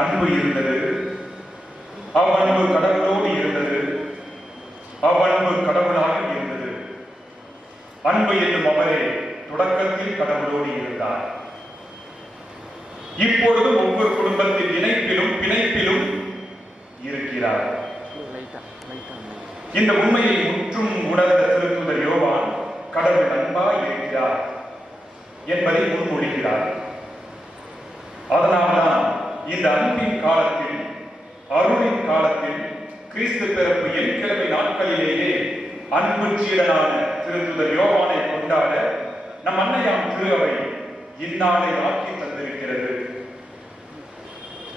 அன்பு இருந்தது, அவ்வன்பு கடவுளோடு இருந்தது, அவ்வன்பு கடவுளாக இருந்தது. அன்பு என்னும் அவரே தொடக்கத்தில் கடவுளோடு இருந்தார். இப்பொழுது ஒவ்வொரு குடும்பத்தின் இணைப்பிலும் பிணைப்பிலும் இருக்கிறார். இந்த உண்மையை முற்றும் உணர்ந்த திருத்தூதர் யோவான் கடவுள் அன்பாய் இருக்கிறார் என்பதை முன்மொழிகிறார். அதனால்தான் இந்த அன்பின் காலத்தில், அருளின் காலத்தில், கிறிஸ்து பிறப்பு எண்கிழமை நாட்களிலேயே அன்பு சீடனான திருத்தூதர் யோவானை கொண்டாட நம் அன்னையாம் திரு அவை இந்நாளை ஆக்கி தந்திருக்கிறது.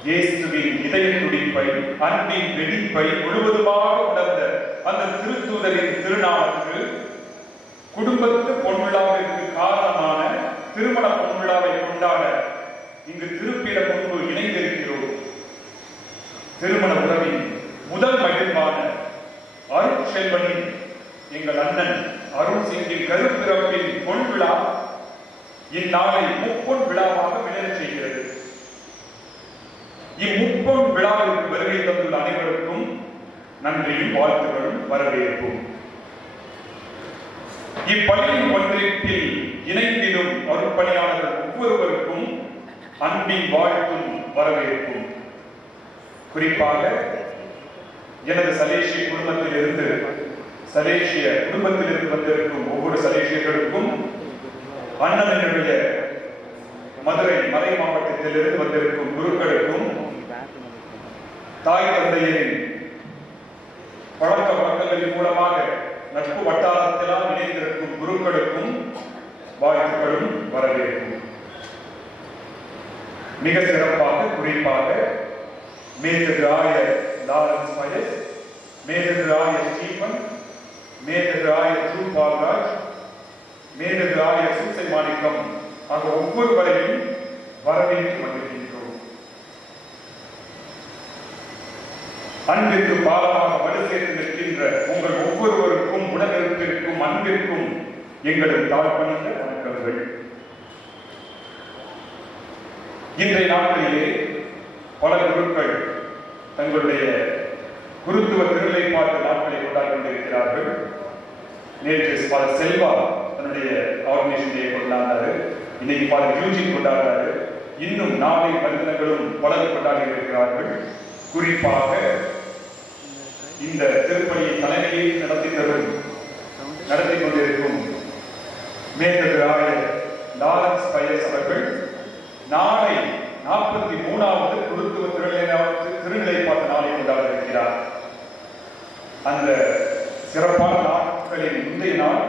இயேசுவின் இதய துடிப்பை, அன்பின் வெடிப்பை முழுவதுமாக உணர்ந்த அந்த திருத்தூதரின் திருநாளுக்கு குடும்பத்து பொன்விழாவிற்கு காரணமான திருமண பொன்விழாவை கொண்டாட இங்கு திருப்பிட முன்பு இணைந்திருக்கிறோம். திருமண உறவின் முதல் மகிழ்வான அருட்செல்வனின் எங்கள் அண்ணன் அருள் சிங்கின் கருப்பிறப்பின் பொன்விழா இந்நாளை முப்பொன் விழாவாக விளரச் செய்கிறது. இம்முப்பொன் விழாவிற்கு வருகை தந்துள்ள அனைவருக்கும் நன்றியும் வாழ்த்துகளும் வரவேற்போம். இப்பணியின் ஒன்றில் இணைந்திடும் அருட்பணியாளர்கள் ஒவ்வொருவருக்கும் அன்பின் வாழ்த்தும் வரவேற்பும். குறிப்பாக எனது சலேசிய குடும்பத்திலிருந்து வந்திருக்கும் ஒவ்வொரு சலேசியர்களுக்கும், அண்ணனுடைய மதுரை மறை மாவட்டத்திலிருந்து வந்திருக்கும் குருக்களுக்கும், தாய் தந்தையரின் பழக்க வழக்கங்களின் மூலமாக நட்பு வட்டாரத்தினால் இணைந்திருக்கும் குருக்களுக்கும் வாழ்த்துக்களும் வரவேற்பும். மிக சிறப்பாக, குறிப்பாக மேதகு ஆயர் லாரன்ஸ் பயஸ், மேதகு ஆயர் ஸ்டீபன், மேதகு ஆயர் ஜூபால்ராஜ், மேதகு ஆயர் சூசை மாணிக்கம் ஆகிய ஒவ்வொருவரையும் வரவேற்று வந்திருக்கின்றோம். அன்பிற்கு பாலமாக வலு சேர்த்து நிற்கின்ற உங்கள் ஒவ்வொருவருக்கும் உடனிருப்பிற்கும் அன்பிற்கும் எங்களது தாழ்பணிந்த வணக்கங்கள். இன்றைய நாட்களிலே பல குருக்கள் தங்களுடைய குருத்துவ திருநிலைப்பாட்டு நாட்களை கொண்டாடி கொண்டிருக்கிறார்கள். நேற்று பல செல்வா தன்னுடைய ஆர்கனைசேஷனை கொண்டாடுறாரு, இன்னைக்கு பல யூஜின் கொண்டாடுறாரு, இன்னும் நாளை மருந்தங்களும் பலர் கொண்டாடி இருக்கிறார்கள். குறிப்பாக இந்த திருப்பணியை தலைமையை நடத்தி கொண்டிருக்கும் மேதகு ஆயர் லாரன்ஸ் பயஸ் அவர்கள் நாளை 43வது குருத்துவ திருநிலைப்பாட்டு நாளை கொண்டாட இருக்கிறார். அந்த சிறப்பான நாட்களின் முந்தைய நாள்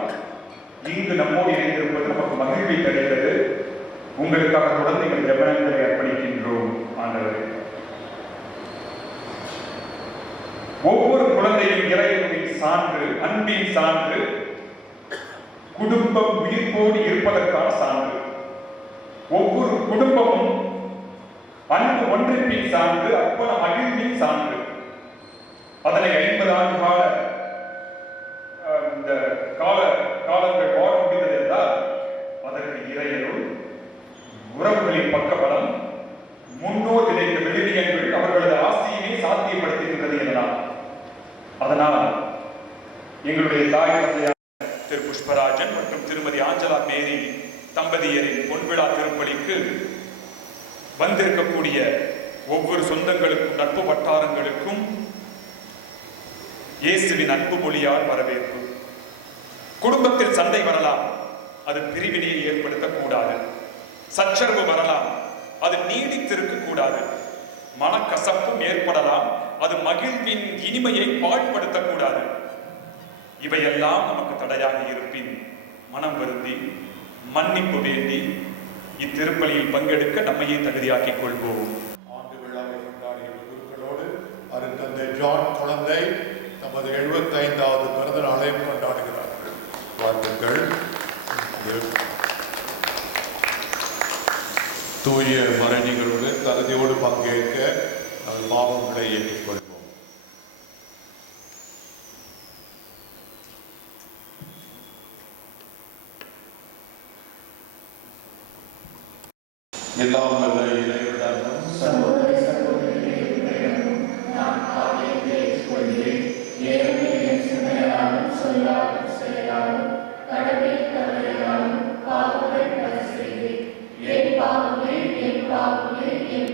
இங்கு நம்மோடு இணைந்திருப்பது நமக்கு மகிழ்வை தருகிறது. உங்களுக்காக தொடர்ந்து எங்கள் ஜெபங்களை அர்ப்பணிக்கின்றோம். ஆண்டவரே, ஒவ்வொரு குழந்தையும் இறைவனின் சான்று, அன்பின் சான்று, குடும்பம் உயிர்ப்போடு இருப்பதற்கான சான்று. ஒவ்வொரு குடும்பமும் அன்பு ஒன்றிப்பின் சான்று, அர்ப்பண மகிழ்வின் சான்று. அதனை 50 ஆண்டு கால எங்களுடைய தாய் தந்தையான திரு புஷ்பராஜன் மற்றும் திருமதி ஆஞ்சலா மேரி தம்பதியரின் பொன்விழா திருப்பலிக்கு வந்திருக்கக்கூடிய ஒவ்வொரு சொந்தங்களுக்கும் நட்பு வட்டாரங்களுக்கும் இயேசுவின் அன்பு மொழியால் வரவேற்பு. குடும்பத்தில் சண்டை வரலாம், அது பிரிவினையை ஏற்படுத்தக்கூடாது. சச்சரவு வரலாம், அது நீடித்திருக்க கூடாது. மனக்கசப்பும் ஏற்படலாம், அது மகிழ்வின் இனிமையை பாழ்படுத்தக்கூடாது. இவையெல்லாம் நமக்கு தடையாக இருப்பின் மனம் வருந்தி மன்னிப்பு வேண்டி இத்திருப்பலியில் பங்கெடுக்க நம்மையே தகுதியாக்கிக் கொள்வோம். ஆண்டு விழாவை கொண்டாடிய குருக்களோடு அருட்தந்தை ஜான் குழந்தை தமது 75வது பிறந்த நாளையும் கொண்டாடுகிறார்கள். வாழ்த்துக்கள். தூய மரணிகளோடு தகுதியோடு பங்கேற்க நம் பாவங்களை ஏற்றுக்கொள்வோம். எல்லாம் வல்ல இறைவனிடம் சகோதர சகோதரிகளிடம் நான் பாவியத்தை ஏற்றுக்கொள்கிறேன். ஏனெனில் என் சிந்தனையாலும் சொல்லாலும் செயலாலும் கடமையில் தவறினாலும் பாவங்கள் பல செய்தேன். என் பாவமே என் பாவமே என்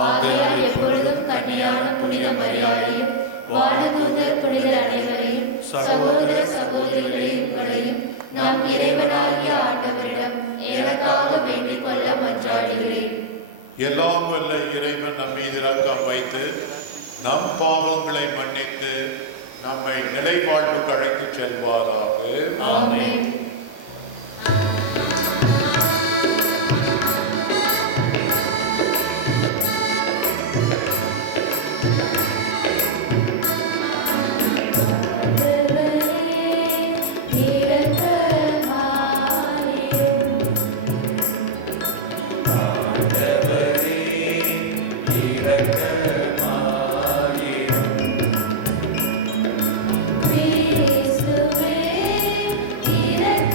ஆகையால் எப்பொழுதும் கன்னியான புனித மரியாதையும் வானதூதர் புனிதர் அனைவரையும் சகோதர சகோதரிகளையும் உங்களையும் நாம் இறைவனாகிய ஆண்டவரிடம் எனக்காக வேண்டிக் கொள்ள மன்றாடுகிறேன். எல்லாம் வல்ல இறைவன் நம் மீது இரக்கம் வைத்து நம் பாவங்களை மன்னித்து நம்மை நிலைவாழ்வுக்கு அழைத்து செல்வாராக. ஆமென். கிறிஸ்துவே இரக்கமாயிரும்.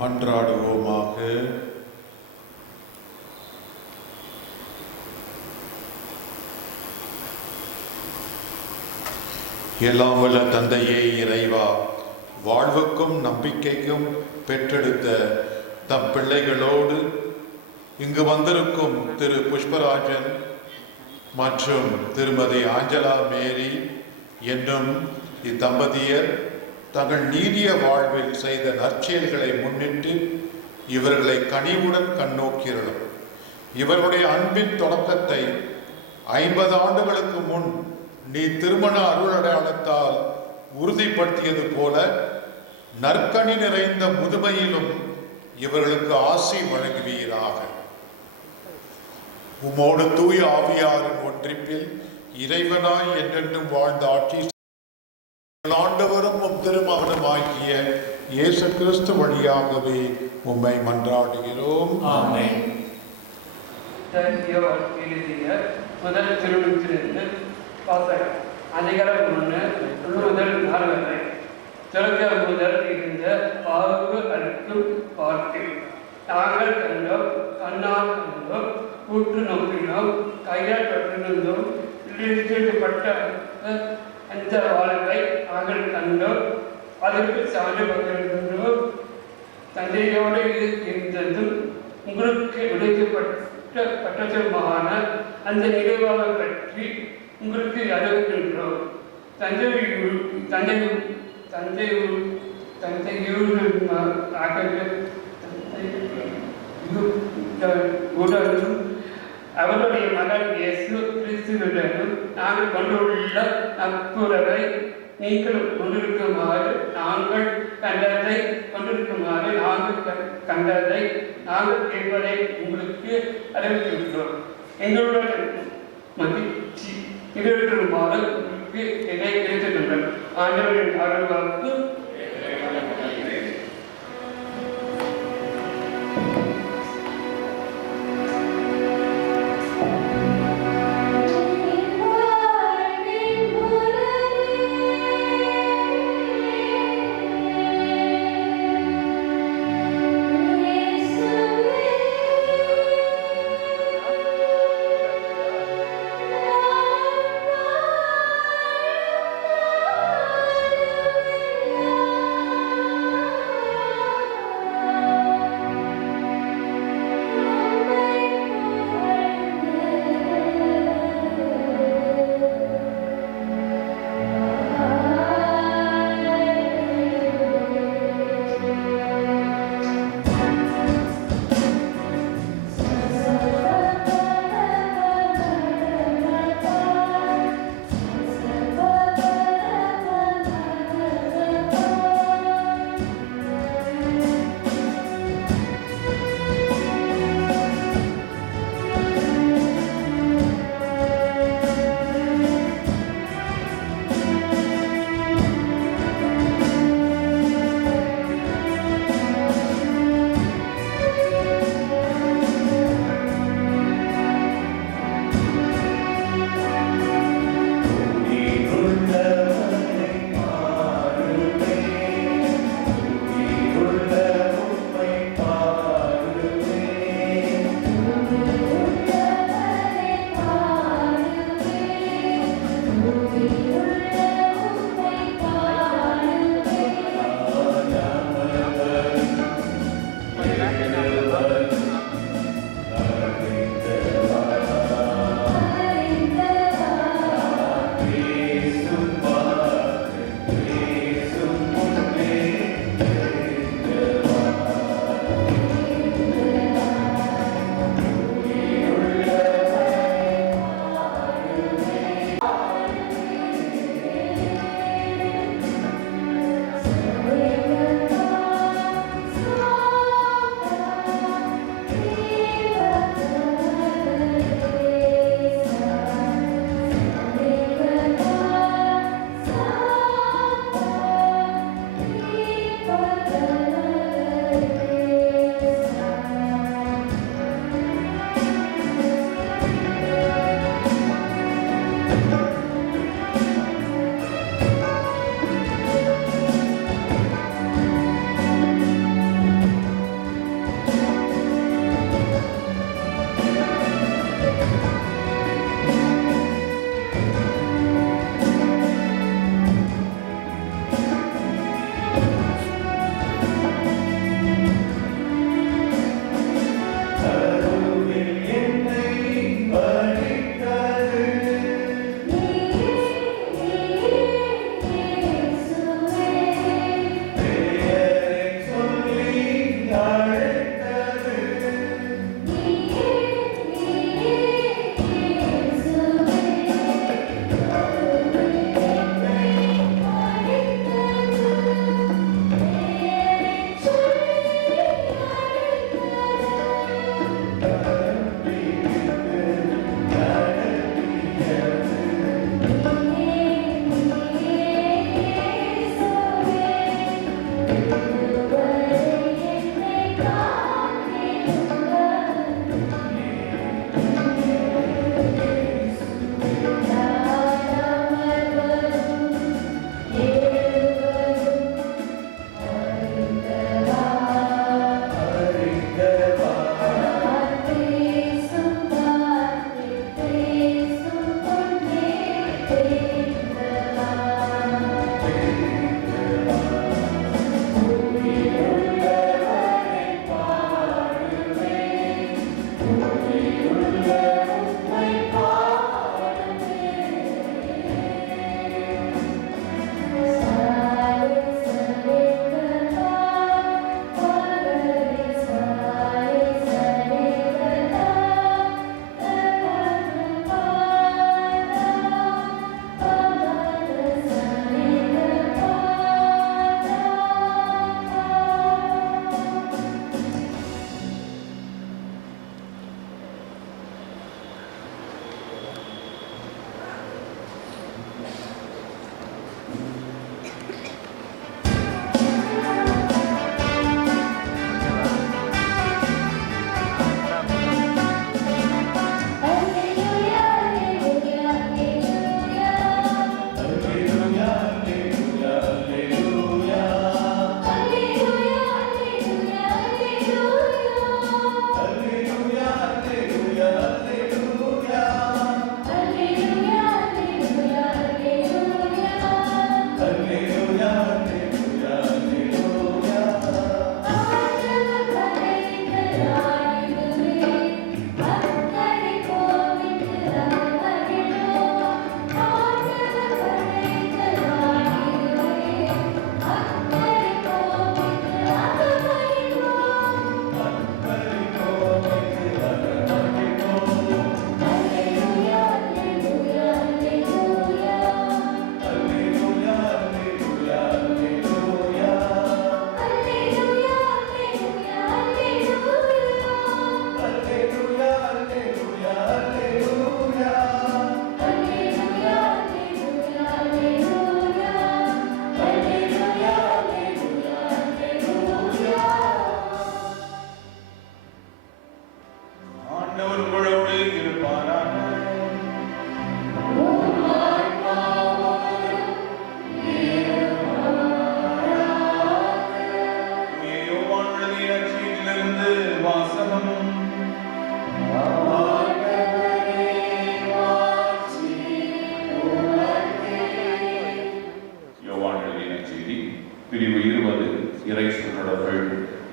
மன்றாடுவோமாக. எல்லாம் வல்ல தந்தையே இறைவா, வாழ்வுக்கும் நம்பிக்கைக்கும் பெற்றெடுத்த தம் பிள்ளைகளோடு இங்கு வந்திருக்கும் திரு புஷ்பராஜன் மற்றும் திருமதி ஆஞ்சலா மேரி என்னும் இத்தம்பதியர் தங்கள் நீடிய வாழ்வில் செய்த நற்செயல்களை முன்னிட்டு இவர்களை கனிவுடன் கண்ணோக்கிறோம். இவருடைய அன்பின் தொடக்கத்தை 50 ஆண்டுகளுக்கு முன் நீ திருமண அருள் அடையாளத்தால் உறுதிப்படுத்தியது போல நற்கனி நிறைந்த முதுமையிலும் இவர்களுக்கு ஆசி வழங்குவீராக. உமோடு தூய ஆவியாரின் ஒன்றிப்பில் இறைவனாய் என்றென்றும் வாழ்ந்த ஆட்சி ஆண்டவரும் திருமகனும் ஆகிய இயேசு கிறிஸ்து வழியாகவே உம்மை மன்றாடுகிறோம். ஆமென். எழுதிய முதல் திருவிழித்திலிருந்து வாசகம். அதிகாரம் 1 முதல் 4 வரை. தொடக்கம் முதல் இருந்த பாகு அளிக்கும் வார்த்தை. நாங்கள் கண்டோம், கண்ணால் கண்டோம், கூற்று நோக்கினோம், கையால் தொற்றிருந்தோம், இழுக்கப்பட்ட அந்த வாழ்வை நாங்கள் கண்டோம், அதற்கு சான்று பகிர்ந்தோம். தந்தையோடு இருந்ததும் உங்களுக்கு விடுவிக்கப்பட்டதுமான அந்த நிகழ்வாக பற்றி உங்களுக்கு அறிவிக்கின்றோம். அவருடைய மகன் இயேசு கிறிஸ்துவுடனும் நாங்கள் கொண்டுள்ள நட்புறவை நீங்கள் கொண்டிருக்குமாறு நாங்கள் கண்டதை நாங்கள் கேட்பதை உங்களுக்கு அறிவிக்கின்றோம். எங்களுடன் மகிழ்ச்சி நிறைவேற்றுமாறு உங்களுக்கு என்னை கிடைக்கின்றன. ஆண்டவரின் அருள்வாக்கு. Thank you.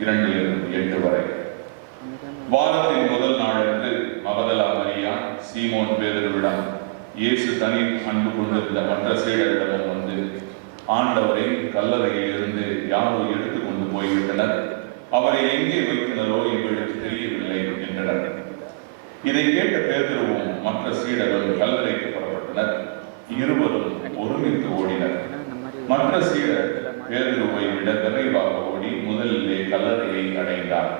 2-8 வரை. வாரத்தின் முதல் நாளன்று மகதலா மரியா சீமோன் பேதுருவிடம் இயேசு தனி அன்பு கொண்டிருந்த மற்ற சீடரிடமும் வந்து, ஆண்டவரை கல்லறையில் இருந்து யாரோ எடுத்து கொண்டு போய்விட்டனர், அவரை எங்கே வைத்தனரோ எங்களுக்கு தெரியவில்லை என்றனர். இதை கேட்ட பேதுருவும் மற்ற சீடரும் கல்லறைக்கு புறப்பட்டனர். இருவரும் ஒருமித்து ஓடினர். மற்ற சீடர் பேதுருவை விட விரைவாக ஓடி முதலிலே கல்லறையை அடைந்தார்.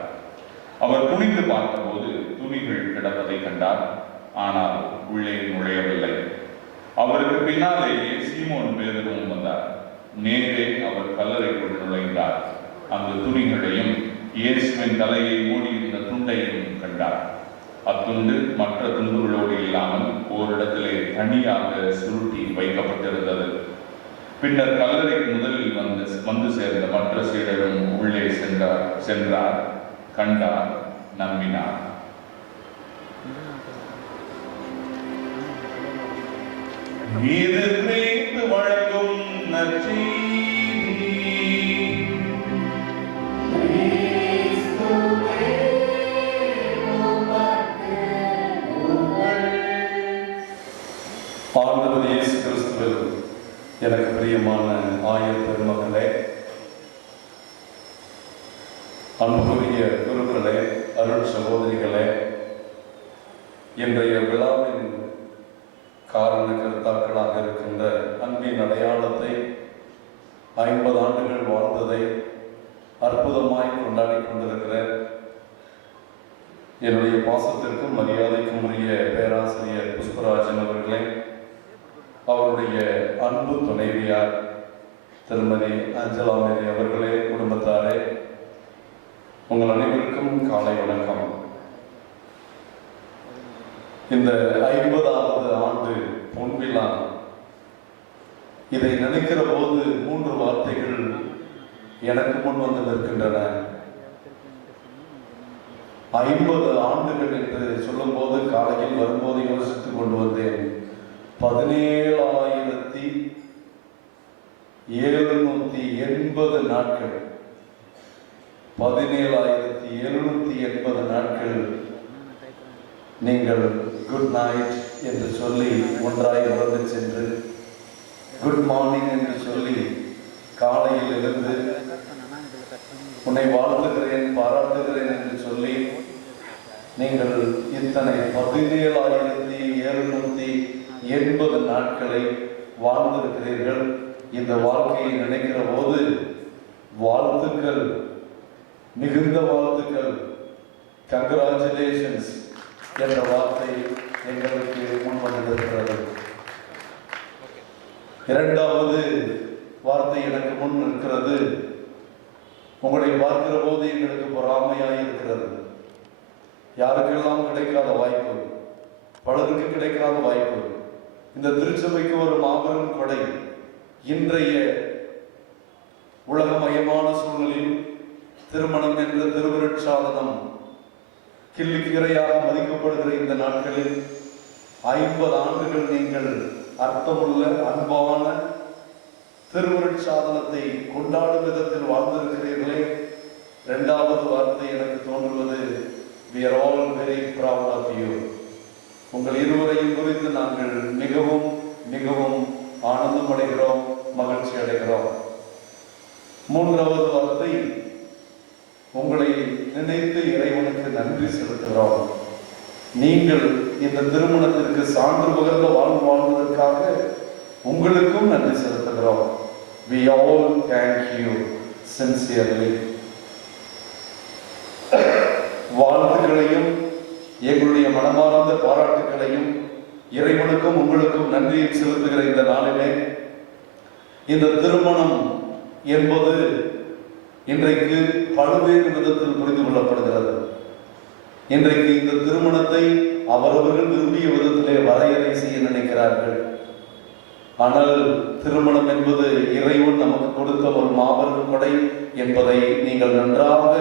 அவர் குனிந்து பார்த்தபோது துணிகள் கிடப்பதை கண்டார். ஆனால் உள்ளே நுழையவில்லை. அவருக்கு பின்னாலேயே சீமோன் பேதுருவும் வந்தார். நேரே அவர் கல்லறைக்குள் நுழைந்தார். அந்த துணிகளையும் இயேசுவின் தலையை மூடியிருந்த துண்டையும் கண்டார். அத்துண்டு மற்ற துண்டுகளோடு இல்லாமல் ஓரிடத்திலே தனியாக சுருட்டி வைக்கப்பட்டிருந்தது. பின்னர் கல்லறைக்கு முதலில் வந்து சேர்ந்த மற்ற சீடரும் உள்ளே சென்றார், கண்டார், நம்பினார். இது கிறிஸ்து வழங்கும் நற்செய்தி. ஆண்டவர் இயேசு கிறிஸ்துவில் எனக்கு பிரியமான ஆயர் பெருமக்களே, அன்புக்குரிய குருக்களே, அருள் சகோதரிகளே, இன்றைய விழாவின் காரண கருத்தாக்களாக இருக்கின்ற அன்பின் அடையாளத்தை 50 ஆண்டுகள் வாழ்ந்ததை அற்புதமாய் கொண்டாடி கொண்டிருக்கிற என்னுடைய பாசத்திற்கும் மரியாதைக்கும் உரிய பேராசிரியர் புஷ்பராஜன் அவர்களே, அவருடைய அன்பு துணைவியார் திருமதி அஞ்சலா மேரி அவர்களே, குடும்பத்தாரே, உங்கள் அனைவருக்கும் காலை வணக்கம். இந்த 50வது ஆண்டு பொன்விழா, இதை நினைக்கிற போது 3 வார்த்தைகள் எனக்கு முன் வந்து நிற்கின்றன. 50 ஆண்டுகள் என்று சொல்லும் போது காலையில் வரும்போது யோசித்துக் கொண்டு வந்தேன். 17,780 நாட்கள், 17,780 நாட்கள் நீங்கள் குட் நைட் என்று சொல்லி ஒன்றாய் உறந்து சென்று, குட் மார்னிங் என்று சொல்லி காலையில் இருந்து உன்னை வாழ்த்துகிறேன், பாராட்டுகிறேன் என்று சொல்லி நீங்கள் இத்தனை 17,780 நாட்களை வாழ்ந்திருக்கிறீர்கள். இந்த வாழ்க்கையை நினைக்கிற போது வாழ்த்துக்கள், மிகுந்த வாழ்த்துக்கள், கங்க்ராச்சுலேஷன்ஸ் என்ற வார்த்தை எங்களுக்கு முன் வந்திருக்கிறது. இரண்டாவது வார்த்தை எனக்கு முன் இருக்கிறது. உங்களை பார்க்கிற போது எங்களுக்கு பொறாமையாக இருக்கிறது. யாருக்கெல்லாம் கிடைக்காத வாய்ப்பு, பலருக்கு கிடைக்காத வாய்ப்பு, இந்த திருச்சபைக்கு ஒரு மாபெரும் கொடை. இன்றைய உலகமயமான சூழலில் திருமணம் என்ற திருவருட்சாதனம் கிள்ளிக்கிரையாக மதிக்கப்படுகிற இந்த நாட்களில் 50 ஆண்டுகள் நீங்கள் அர்த்தமுள்ள அன்பான திருவருட்சாதனத்தை கொண்டாடும் விதத்தில் வாழ்ந்திருக்கிறீர்களே. இரண்டாவது வார்த்தை எனக்கு தோன்றுவது, we are all very proud of you. உங்கள் இருவரையும் குறித்து நாங்கள் மிகவும் மிகவும் ஆனந்தம் அடைகிறோம், மகிழ்ச்சி அடைகிறோம். மூன்றாவது வார்த்தை, உங்களை நினைத்து இறைவனுக்கு நன்றி செலுத்துகிறோம். நீங்கள் இந்த திருமணத்திற்கு சான்று பகர்ந்த வாழ்வதற்காக உங்களுக்கும் நன்றி செலுத்துகிறோம். We all thank you sincerely. வாழ்த்துக்களையும் எங்களுடைய மனமார்ந்த பாராட்டுகளையும் இறைவனுக்கும் உங்களுக்கும் நன்றியை செலுத்துகிற இந்த நாளிலே, இந்த திருமணம் என்பது இன்றைக்கு பல்வேறு விதத்தில் புரிந்து கொள்ளப்படுகிறது. இன்றைக்கு இந்த திருமணத்தை அவரவர்கள் விரும்பிய விதத்திலே வரையறை செய்ய நினைக்கிறார்கள். ஆனால் திருமணம் என்பது இறைவன் நமக்கு கொடுத்த ஒரு மாபெரும் கொடை என்பதை நீங்கள் நன்றாக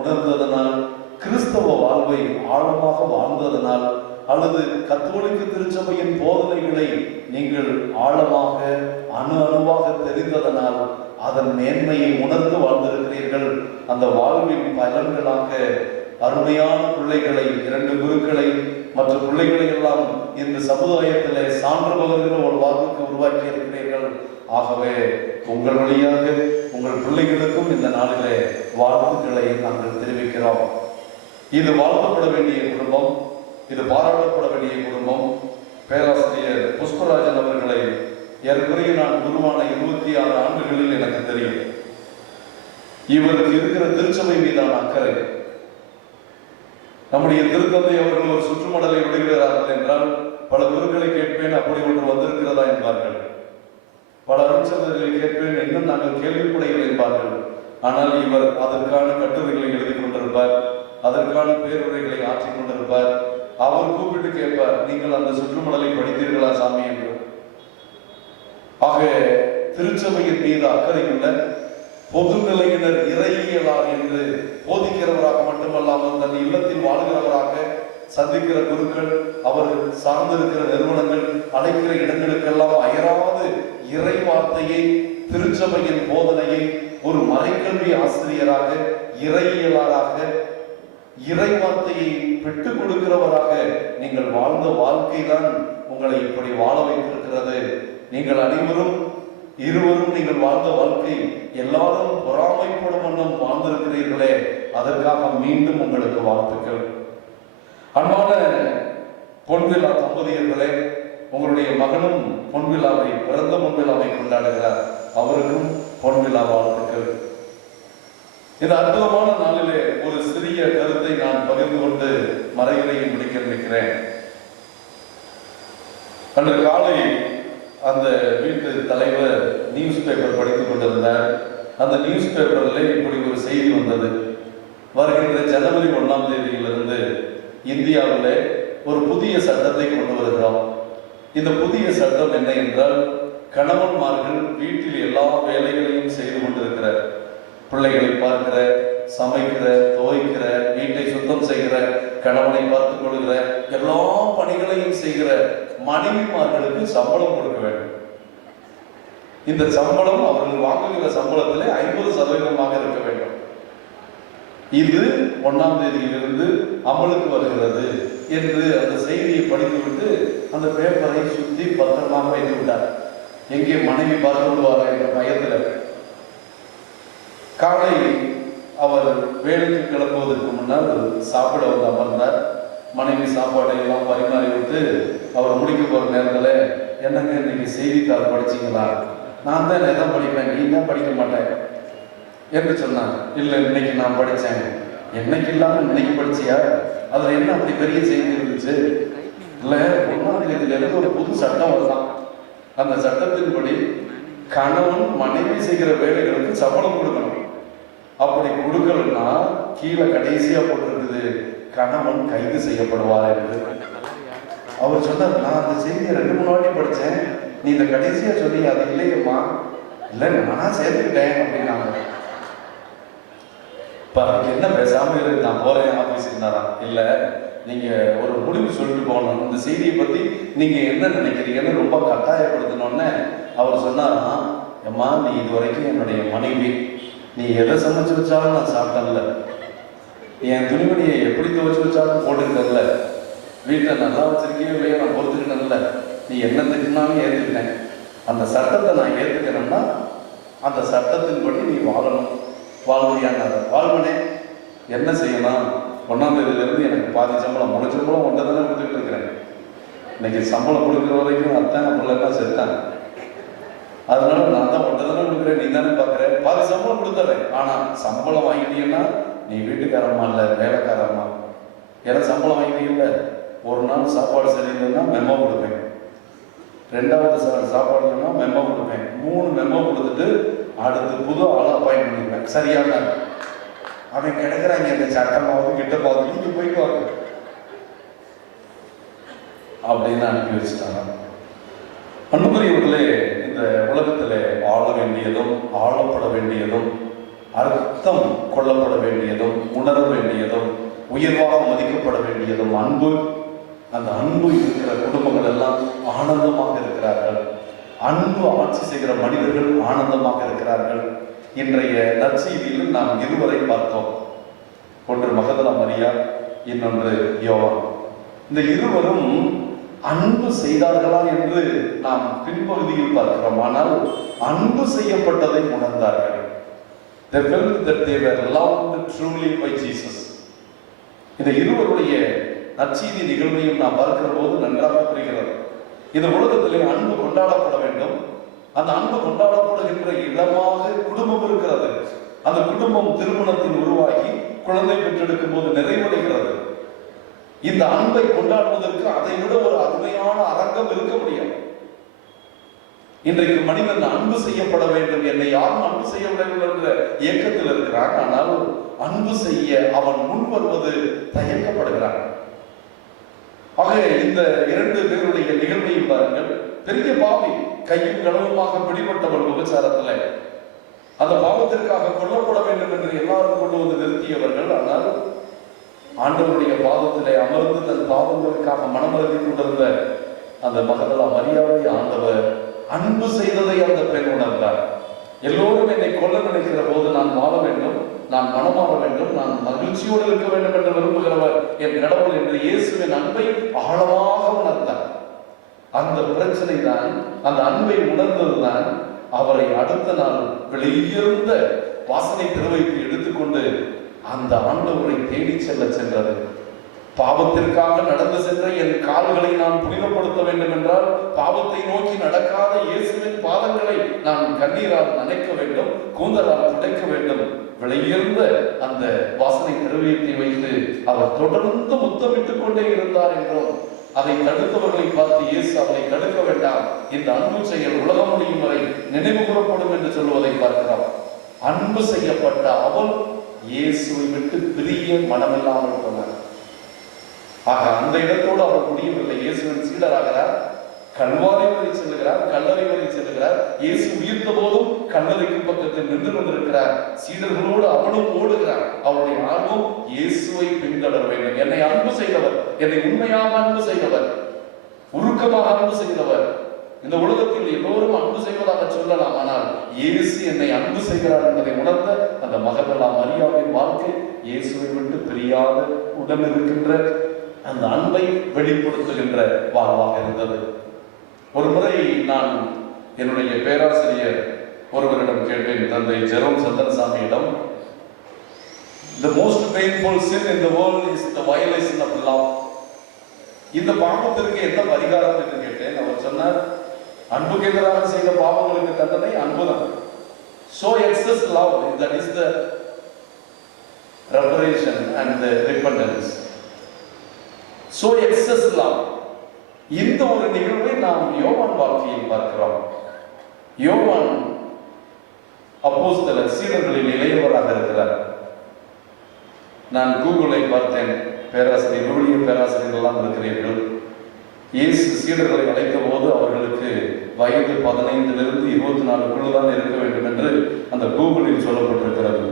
உணர்ந்ததனால், கிறிஸ்தவ வாழ்வை ஆழமாக வாழ்ந்ததனால், அல்லது கத்தோலிக்க திருச்சபையின் போதனைகளை நீங்கள் ஆழமாக அணுவாக தெரிந்ததனால் அதன் மேன்மையை உணர்ந்து வாழ்ந்திருக்கிறீர்கள். அந்த வாழ்வின் பலன்களாக அருமையான பிள்ளைகளை, 2 குருக்களை, மற்ற பிள்ளைகளை எல்லாம் இந்த சமுதாயத்திலே சான்று பகர்கிற ஒரு வாழ்வுக்கு உருவாக்கி இருக்கிறீர்கள். ஆகவே உங்கள் வழியாக உங்கள் பிள்ளைகளுக்கும் இந்த நாளிலே வாழ்த்துக்களை நாங்கள் தெரிவிக்கிறோம். இது வாழ்த்தப்பட வேண்டிய குடும்பம், இது பாராட்டப்பட வேண்டிய குடும்பம். பேராசிரியர் புஷ்பராஜன் அவர்களை ஏற்கனவே நான் குருவான 26 ஆண்டுகளில் எனக்கு தெரியும். இவருக்கு இருக்கிற திருச்சபை மீதான அக்கறை. நம்முடைய திருத்தந்தை அவர்கள் ஒரு சுற்றுமடலை விடுகிறார்கள் என்றால் பல குருக்களை கேட்பேன், அப்படி ஒன்று வந்திருக்கிறதா என்பார்கள். பல அருட்சகர்களை கேட்பேன், இன்னும் நாங்கள் கேள்விப்படைகள் என்பார்கள். ஆனால் இவர் அதற்கான கட்டுரைகளை எழுதி கொண்டிருப்பார், அதற்கான பேருரைகளை ஆற்றிக் கொண்டிருப்பார். அவர் கூப்பிட்டு கேட்பார், நீங்கள் அந்த சுற்றுமடலை படித்தீர்களா சாமி என்று. ஆக திருச்சபையின் மீது அக்கறையுள்ள பொதுநிலையினர் இறையியலார் என்று போதிக்கிறவராக மட்டுமல்லாமல் தன் இல்லத்தில் வாழ்கிறவராக சந்திக்கிற குருக்கள், அவர் சார்ந்திருக்கிற நிறுவனங்கள், அழைக்கிற இடங்களுக்கெல்லாம் அயராது இறை வார்த்தையை, திருச்சபையின் போதனையை ஒரு மறைக்கல்வி ஆசிரியராக, இறையியலாராக, இறை வார்த்தையை பெற்றுக் கொடுக்கிறவராக நீங்கள் வாழ்ந்த வாழ்க்கை தான் உங்களை இப்படி வாழ வைத்திருக்கிறது. நீங்கள் அனைவரும் இருவரும் நீங்கள் வாழ்ந்த வாழ்க்கை எல்லாரும் பொறாமைப்படும் வண்ணம் வாழ்ந்திருக்கிறீர்களே, அதற்காக மீண்டும் உங்களுக்கு வாழ்த்துக்கள். அன்பான பொன்விழா தம்பதியர்களே, உங்களுடைய மகனும் பொன்விழாவை, பிறந்த பொன்விழாவை கொண்டாடுகிறார். அவருக்கும் பொன்விழா வாழ்த்துக்கள். இந்த அற்புதமான நாளிலே ஒரு சிறிய கருத்தை நான் பகிர்ந்து கொண்டு மறைவுரையை முடிக்க நினைக்கிறேன். அன்று காலை அந்த வீட்டு தலைவர் நியூஸ் பேப்பர் படித்துக் கொண்டிருந்தார். அந்த நியூஸ் பேப்பரில் இப்படி ஒரு செய்தி வந்தது. வருகின்ற ஜனவரி 1ஆம் தேதியிலிருந்து இந்தியாவில் ஒரு புதிய சட்டத்தை கொண்டு வருகிறோம். இந்த புதிய சட்டம் என்ன என்றால், கணவன்மார்கள் வீட்டில் எல்லா வேலைகளையும் செய்து கொண்டிருக்கிற, பிள்ளைகளை பார்க்கிற, சமைக்கிற, துவைக்கிற, வீட்டை சுத்தம் செய்கிற, கணவனை பார்த்துக் கொள்கிற, எல்லா பணிகளையும் செய்கிற மனைவிமார்களுக்கு சம்பளம் கொடுக்க வேண்டும். இந்த சம்பளம் அவர்கள் வாங்குகிற சம்பளத்திலே 50% இருக்க வேண்டும். இது 1ஆம் தேதியிலிருந்து அமலுக்கு வருகிறது என்று அந்த செய்தியை படித்துவிட்டு அந்த பேப்பரை சுற்றி பத்திரமாக வைத்து விட்டார். எங்கே மனைவி பார்த்து விடுவாரா என்ற பயத்தில். காலை அவர் வேலைக்கு கிளம்புவதற்கு முன்னால் சாப்பிட வந்து அமர்ந்தார். மனைவி சாப்பாடை எல்லாம் பரிமாறி விட்டு அவர் முடிக்க போற நேரத்தில், என்னங்க இன்னைக்கு செய்தித்தாள் படிச்சீங்களா? நான் தான் எதான் படிப்பேன், நீ தான் படிக்க மாட்டேன் என்று சொன்னார். இல்லை, இன்னைக்கு நான் படித்தேன். என்னைக்கு இல்லாமல் இன்னைக்கு படிச்சியா? அதில் என்ன அப்படி பெரிய செய்தி இருந்துச்சு? இல்லை, 1ஆம் தேதியிலிருந்து ஒரு புது சட்டம் வருதான். அந்த சட்டத்தின்படி கணவன் மனைவி செய்கிற வேலைகளுக்கு சம்பளம் கொடுக்கணும். அப்படி கொடுக்கலன்னா கீழே கடைசியா போட்டிருக்குது, கணவன் கைது செய்யப்படுவார் என்று. அவர் சொன்னார், நான் அந்த செய்தியை 2-3 வாட்டி படித்தேன், நீ இந்த கடைசியா சொல்லி அது இல்லையம்மா. இல்லை, நானா சேர்த்துக்கிட்டேன் அப்படின்னாங்க. இப்போ என்ன பேசாம இருக்கு, நான் போறேன் ஆஃபீஸுக்குனாரா? இல்லை, நீங்க ஒரு முடிவு சொல்லிட்டு போகணும். இந்த செய்தியை பத்தி நீங்க என்ன நினைக்கிறீங்கன்னு ரொம்ப கட்டாயப்படுத்தினோடனே அவர் சொன்னாரா, அம்மா நீ இது வரைக்கும் என்னுடைய மனைவி, நீ எதை சமைச்சு வச்சாலும் நான் சாப்பிட்டேன்ல, என் துணிமணியை எப்படி துவைச்சு வச்சாலும் போட்டுக்கிட்டேன்ல, வீட்டை நல்லா வச்சிருக்கே இல்லையா நான் பொறுத்துக்கிட்டேன்ல, நீ என்ன திட்டினாலும் ஏற்றுக்கிட்டேன். அந்த சட்டத்தை நான் ஏற்றுக்கிறேன்னா அந்த சட்டத்தின்படி நீ வாழணும். வாழ்வியானார். வாழ்வனே என்ன செய்யலாம்? 1ஆம் தேதியிலிருந்து எனக்கு பாதி சம்பளம், முழு சம்பளம் ஒன்றை தானே கொடுத்துட்டு இருக்கிறேன். இன்னைக்கு சம்பளம் கொடுக்குற வரைக்கும் அத்தான் அப்படிலாம் செத்தாங்க. அதனால நான் தான் ஒன்றை தானே கொடுக்குறேன், நீ தானே பார்க்குற, பாதி சம்பளம் கொடுத்துறேன். ஆனால் சம்பளம் வாங்கிட்டீங்கன்னா நீ வீட்டுக்காரம்மா இல்லை, வேலைக்காரம்மா. ஏன்னா சம்பளம் வாங்கிட்டீங்கல்ல, ஒரு நாள் சாப்பாடு சரியில்லைன்னா மெமோ கொடுப்பேன், 2வது சாப்பாடு இல்லைன்னா மெமோ கொடுப்பேன், 3 மெமோ கொடுத்துட்டு அடுத்து புது ஆளை அப்பாயிண்ட் பண்ணிப்பேன். சரியான அவன் கிடைக்கிறாங்க இந்த சட்டமாவது கிட்ட பார்த்து நீங்க போயிட்டு வாங்க அப்படின்னு அனுப்பி வச்சுட்டாங்க. அன்புக்குரியவர்களே, இந்த உலகத்திலே ஆள வேண்டியதும் ஆளப்பட வேண்டியதும் அர்த்தம் கொள்ளப்பட வேண்டியதும் உணர வேண்டியதும் உயர்வாக மதிக்கப்பட வேண்டியதும் அன்பு. அந்த அன்பு இருக்கிற குடும்பங்கள் எல்லாம் ஆனந்தமாக இருக்கிறார்கள். அன்பு ஆட்சி செய்கிற மனிதர்கள் ஆனந்தமாக இருக்கிறார்கள். இன்றைய நற்செய்தியில் நாம் இருவரை பார்த்தோம். ஒன்று மகதலா மரியா, இன்னொன்று யோவான். இந்த இருவரும் அன்பு செய்தார்களா என்று நாம் பின்பகுதியில் பார்க்கிறோம். ஆனால் அன்பு செய்யப்பட்டதை உணர்ந்தார்கள். They felt that they were loved truly by Jesus. இந்த இருவருடைய நற்செய்தி நிகழ்வையும் நாம் பார்க்கிற போது நன்றாக புரிகிறது. இந்த உலகத்திலே அன்பு கொண்டாடப்பட வேண்டும். அந்த அன்பு கொண்டாடப்படுகின்ற இடமாக குடும்பம் இருக்கிறது. அந்த குடும்பம் திருமணத்தில் உருவாகி குழந்தை பெற்றெடுக்கும் போது நிறைவடைகிறது. இந்த அன்பை கொண்டாடுவதற்கு அதை விட ஒரு அருமையான அரங்கம் இருக்க முடியாது. இன்றைக்கு மனிதன் அன்பு செய்யப்பட வேண்டும், என்னை யாரும் அன்பு செய்ய வேண்டும் என்ற இயக்கத்தில் இருக்கிறான். ஆனால் அன்பு செய்ய அவன் முன் வருவது தயக்கப்படுகிறான். ஆக இந்த இரண்டு பேருடைய நிகழ்வையும் பாருங்கள். பெரிய பாவி, கையும் களவுமாக பிடிபட்டவள் விபச்சாரத்தில். அந்த பாவத்திற்காக கொல்லப்பட வேண்டும் என்று எல்லாரும் கொண்டு வந்து நிறுத்தியவர்கள். ஆனால் ஆண்டவருடைய பாதத்திலே அமர்ந்து தன் பாவங்களுக்காக மனமருந்தி கொண்டிருந்த அந்த மகதலா மரியாதை ஆண்டவர் அன்பு செய்ததை அந்த பெண் உணர்ந்தார். எல்லோரும் என்னை கொல்ல நினைக்கிற போது நான் வாழ வேண்டும், நான் மனமாற வேண்டும், நான் மகிழ்ச்சியோடு இருக்க வேண்டும் என்று விரும்புகிறவர் என் கடவுள் என்று இயேசுவின் அன்பை ஆழமாக உணர்ந்தார். அந்த பிரச்சனை தான், அந்த அன்பை உணர்ந்ததுதான் அவரை அடுத்த நாள் வெளியிருந்த வாசனை திருவைக்கு எடுத்துக்கொண்டு அந்த ஆண்டவரை தேடி சென்றது. பாவத்திற்காக நடந்து சென்ற என் கால்களை நான் புனிதப்படுத்த வேண்டும் என்றால் பாவத்தை நோக்கி நடக்காத இயேசுவின் பாதங்களை நான் கண்ணீரால் நனைக்க வேண்டும், கூந்தலால் துடைக்க வேண்டும். விலையுயர்ந்த அந்த வாசனை திரவியத்தை வைத்து அவர் தொடர்ந்து முத்தமிட்டுக் கொண்டே இருந்தார் என்றும், அதை தடுத்தவர்களை பார்த்து இயேசு அவரை தடுக்க வேண்டாம், இந்த அன்பு செயல் உலகம் முடியும் வரை நினைவு கூறப்படும் என்று சொல்வதை பார்க்கிறோம். அன்பு செய்யப்பட்ட அவள் இயேசுவை விட்டு பிரிய மனமில்லாமல் போனார். ஆக அந்த இடத்தோடு அவர் முடியவில்லை. இயேசுவின் சீடராகிறார், கல்வாரி வரை செல்லுகிறார், கல்லறை வரை செல்லுகிறார். இயேசு உயிர்த்த போதும் கல்லறைக்கு பக்கத்தில் நின்று கொண்டிருக்கிறார். சீடர்களோடு அவனும் ஓடுகிறார். அவருடைய ஆர்வம் இயேசுவை பின்தொடர வேண்டும். என்னை அன்பு செய்தவர், என்னை உண்மையாக அன்பு செய்தவர், உருக்கமாக அன்பு செய்தவர். இந்த உலகத்தில் எல்லோரும் அன்பு செய்வதாக சொல்லலாம், ஆனால் இயேசு என்னை அன்பு செய்கிறார் என்பதை உணர்ந்த அந்த மகதலா மரியாவின் வாழ்க்கை இயேசுவை விட்டு பிரியாத உடன் இருக்கின்ற அந்த அன்பை வெளிப்படுத்துகின்ற வாழ்வாக இருந்தது. ஒரு முறை நான் என்னுடைய பேராசிரியர் ஒருவரிடம் கேட்டேன், தந்தை Jerome சந்தனசாமியிடம், the most painful sin in the world is the violation of love. இந்த பாவத்திற்கு என்ன பரிகாரம் என்று கேட்டேன். அவர் சொன்னார், அன்புக்கு எதிராக செய்த பாவங்களுக்கு தண்டனை அன்புதான். So excess love, that is the reparation and the repentance. So excess love. இந்த ஒரு நிகழ்வை நாம் யோவான் வாழ்க்கையில் பார்க்கிறோம். யோவான் அப்போஸ்தலர், சீடர்களின் இளையவராக இருக்கிறார். நான் கூகுளை பார்த்தேன், பேராசிரியர், விவிலிய பேராசிரியர்கள் எல்லாம் இருக்கிறீர்கள். இயேசு சீடர்களை அழைத்த போது அவர்களுக்கு வயது 15 to 24 தான் இருக்க வேண்டும் என்று அந்த கூகுளில் சொல்லப்பட்டிருக்கிறது.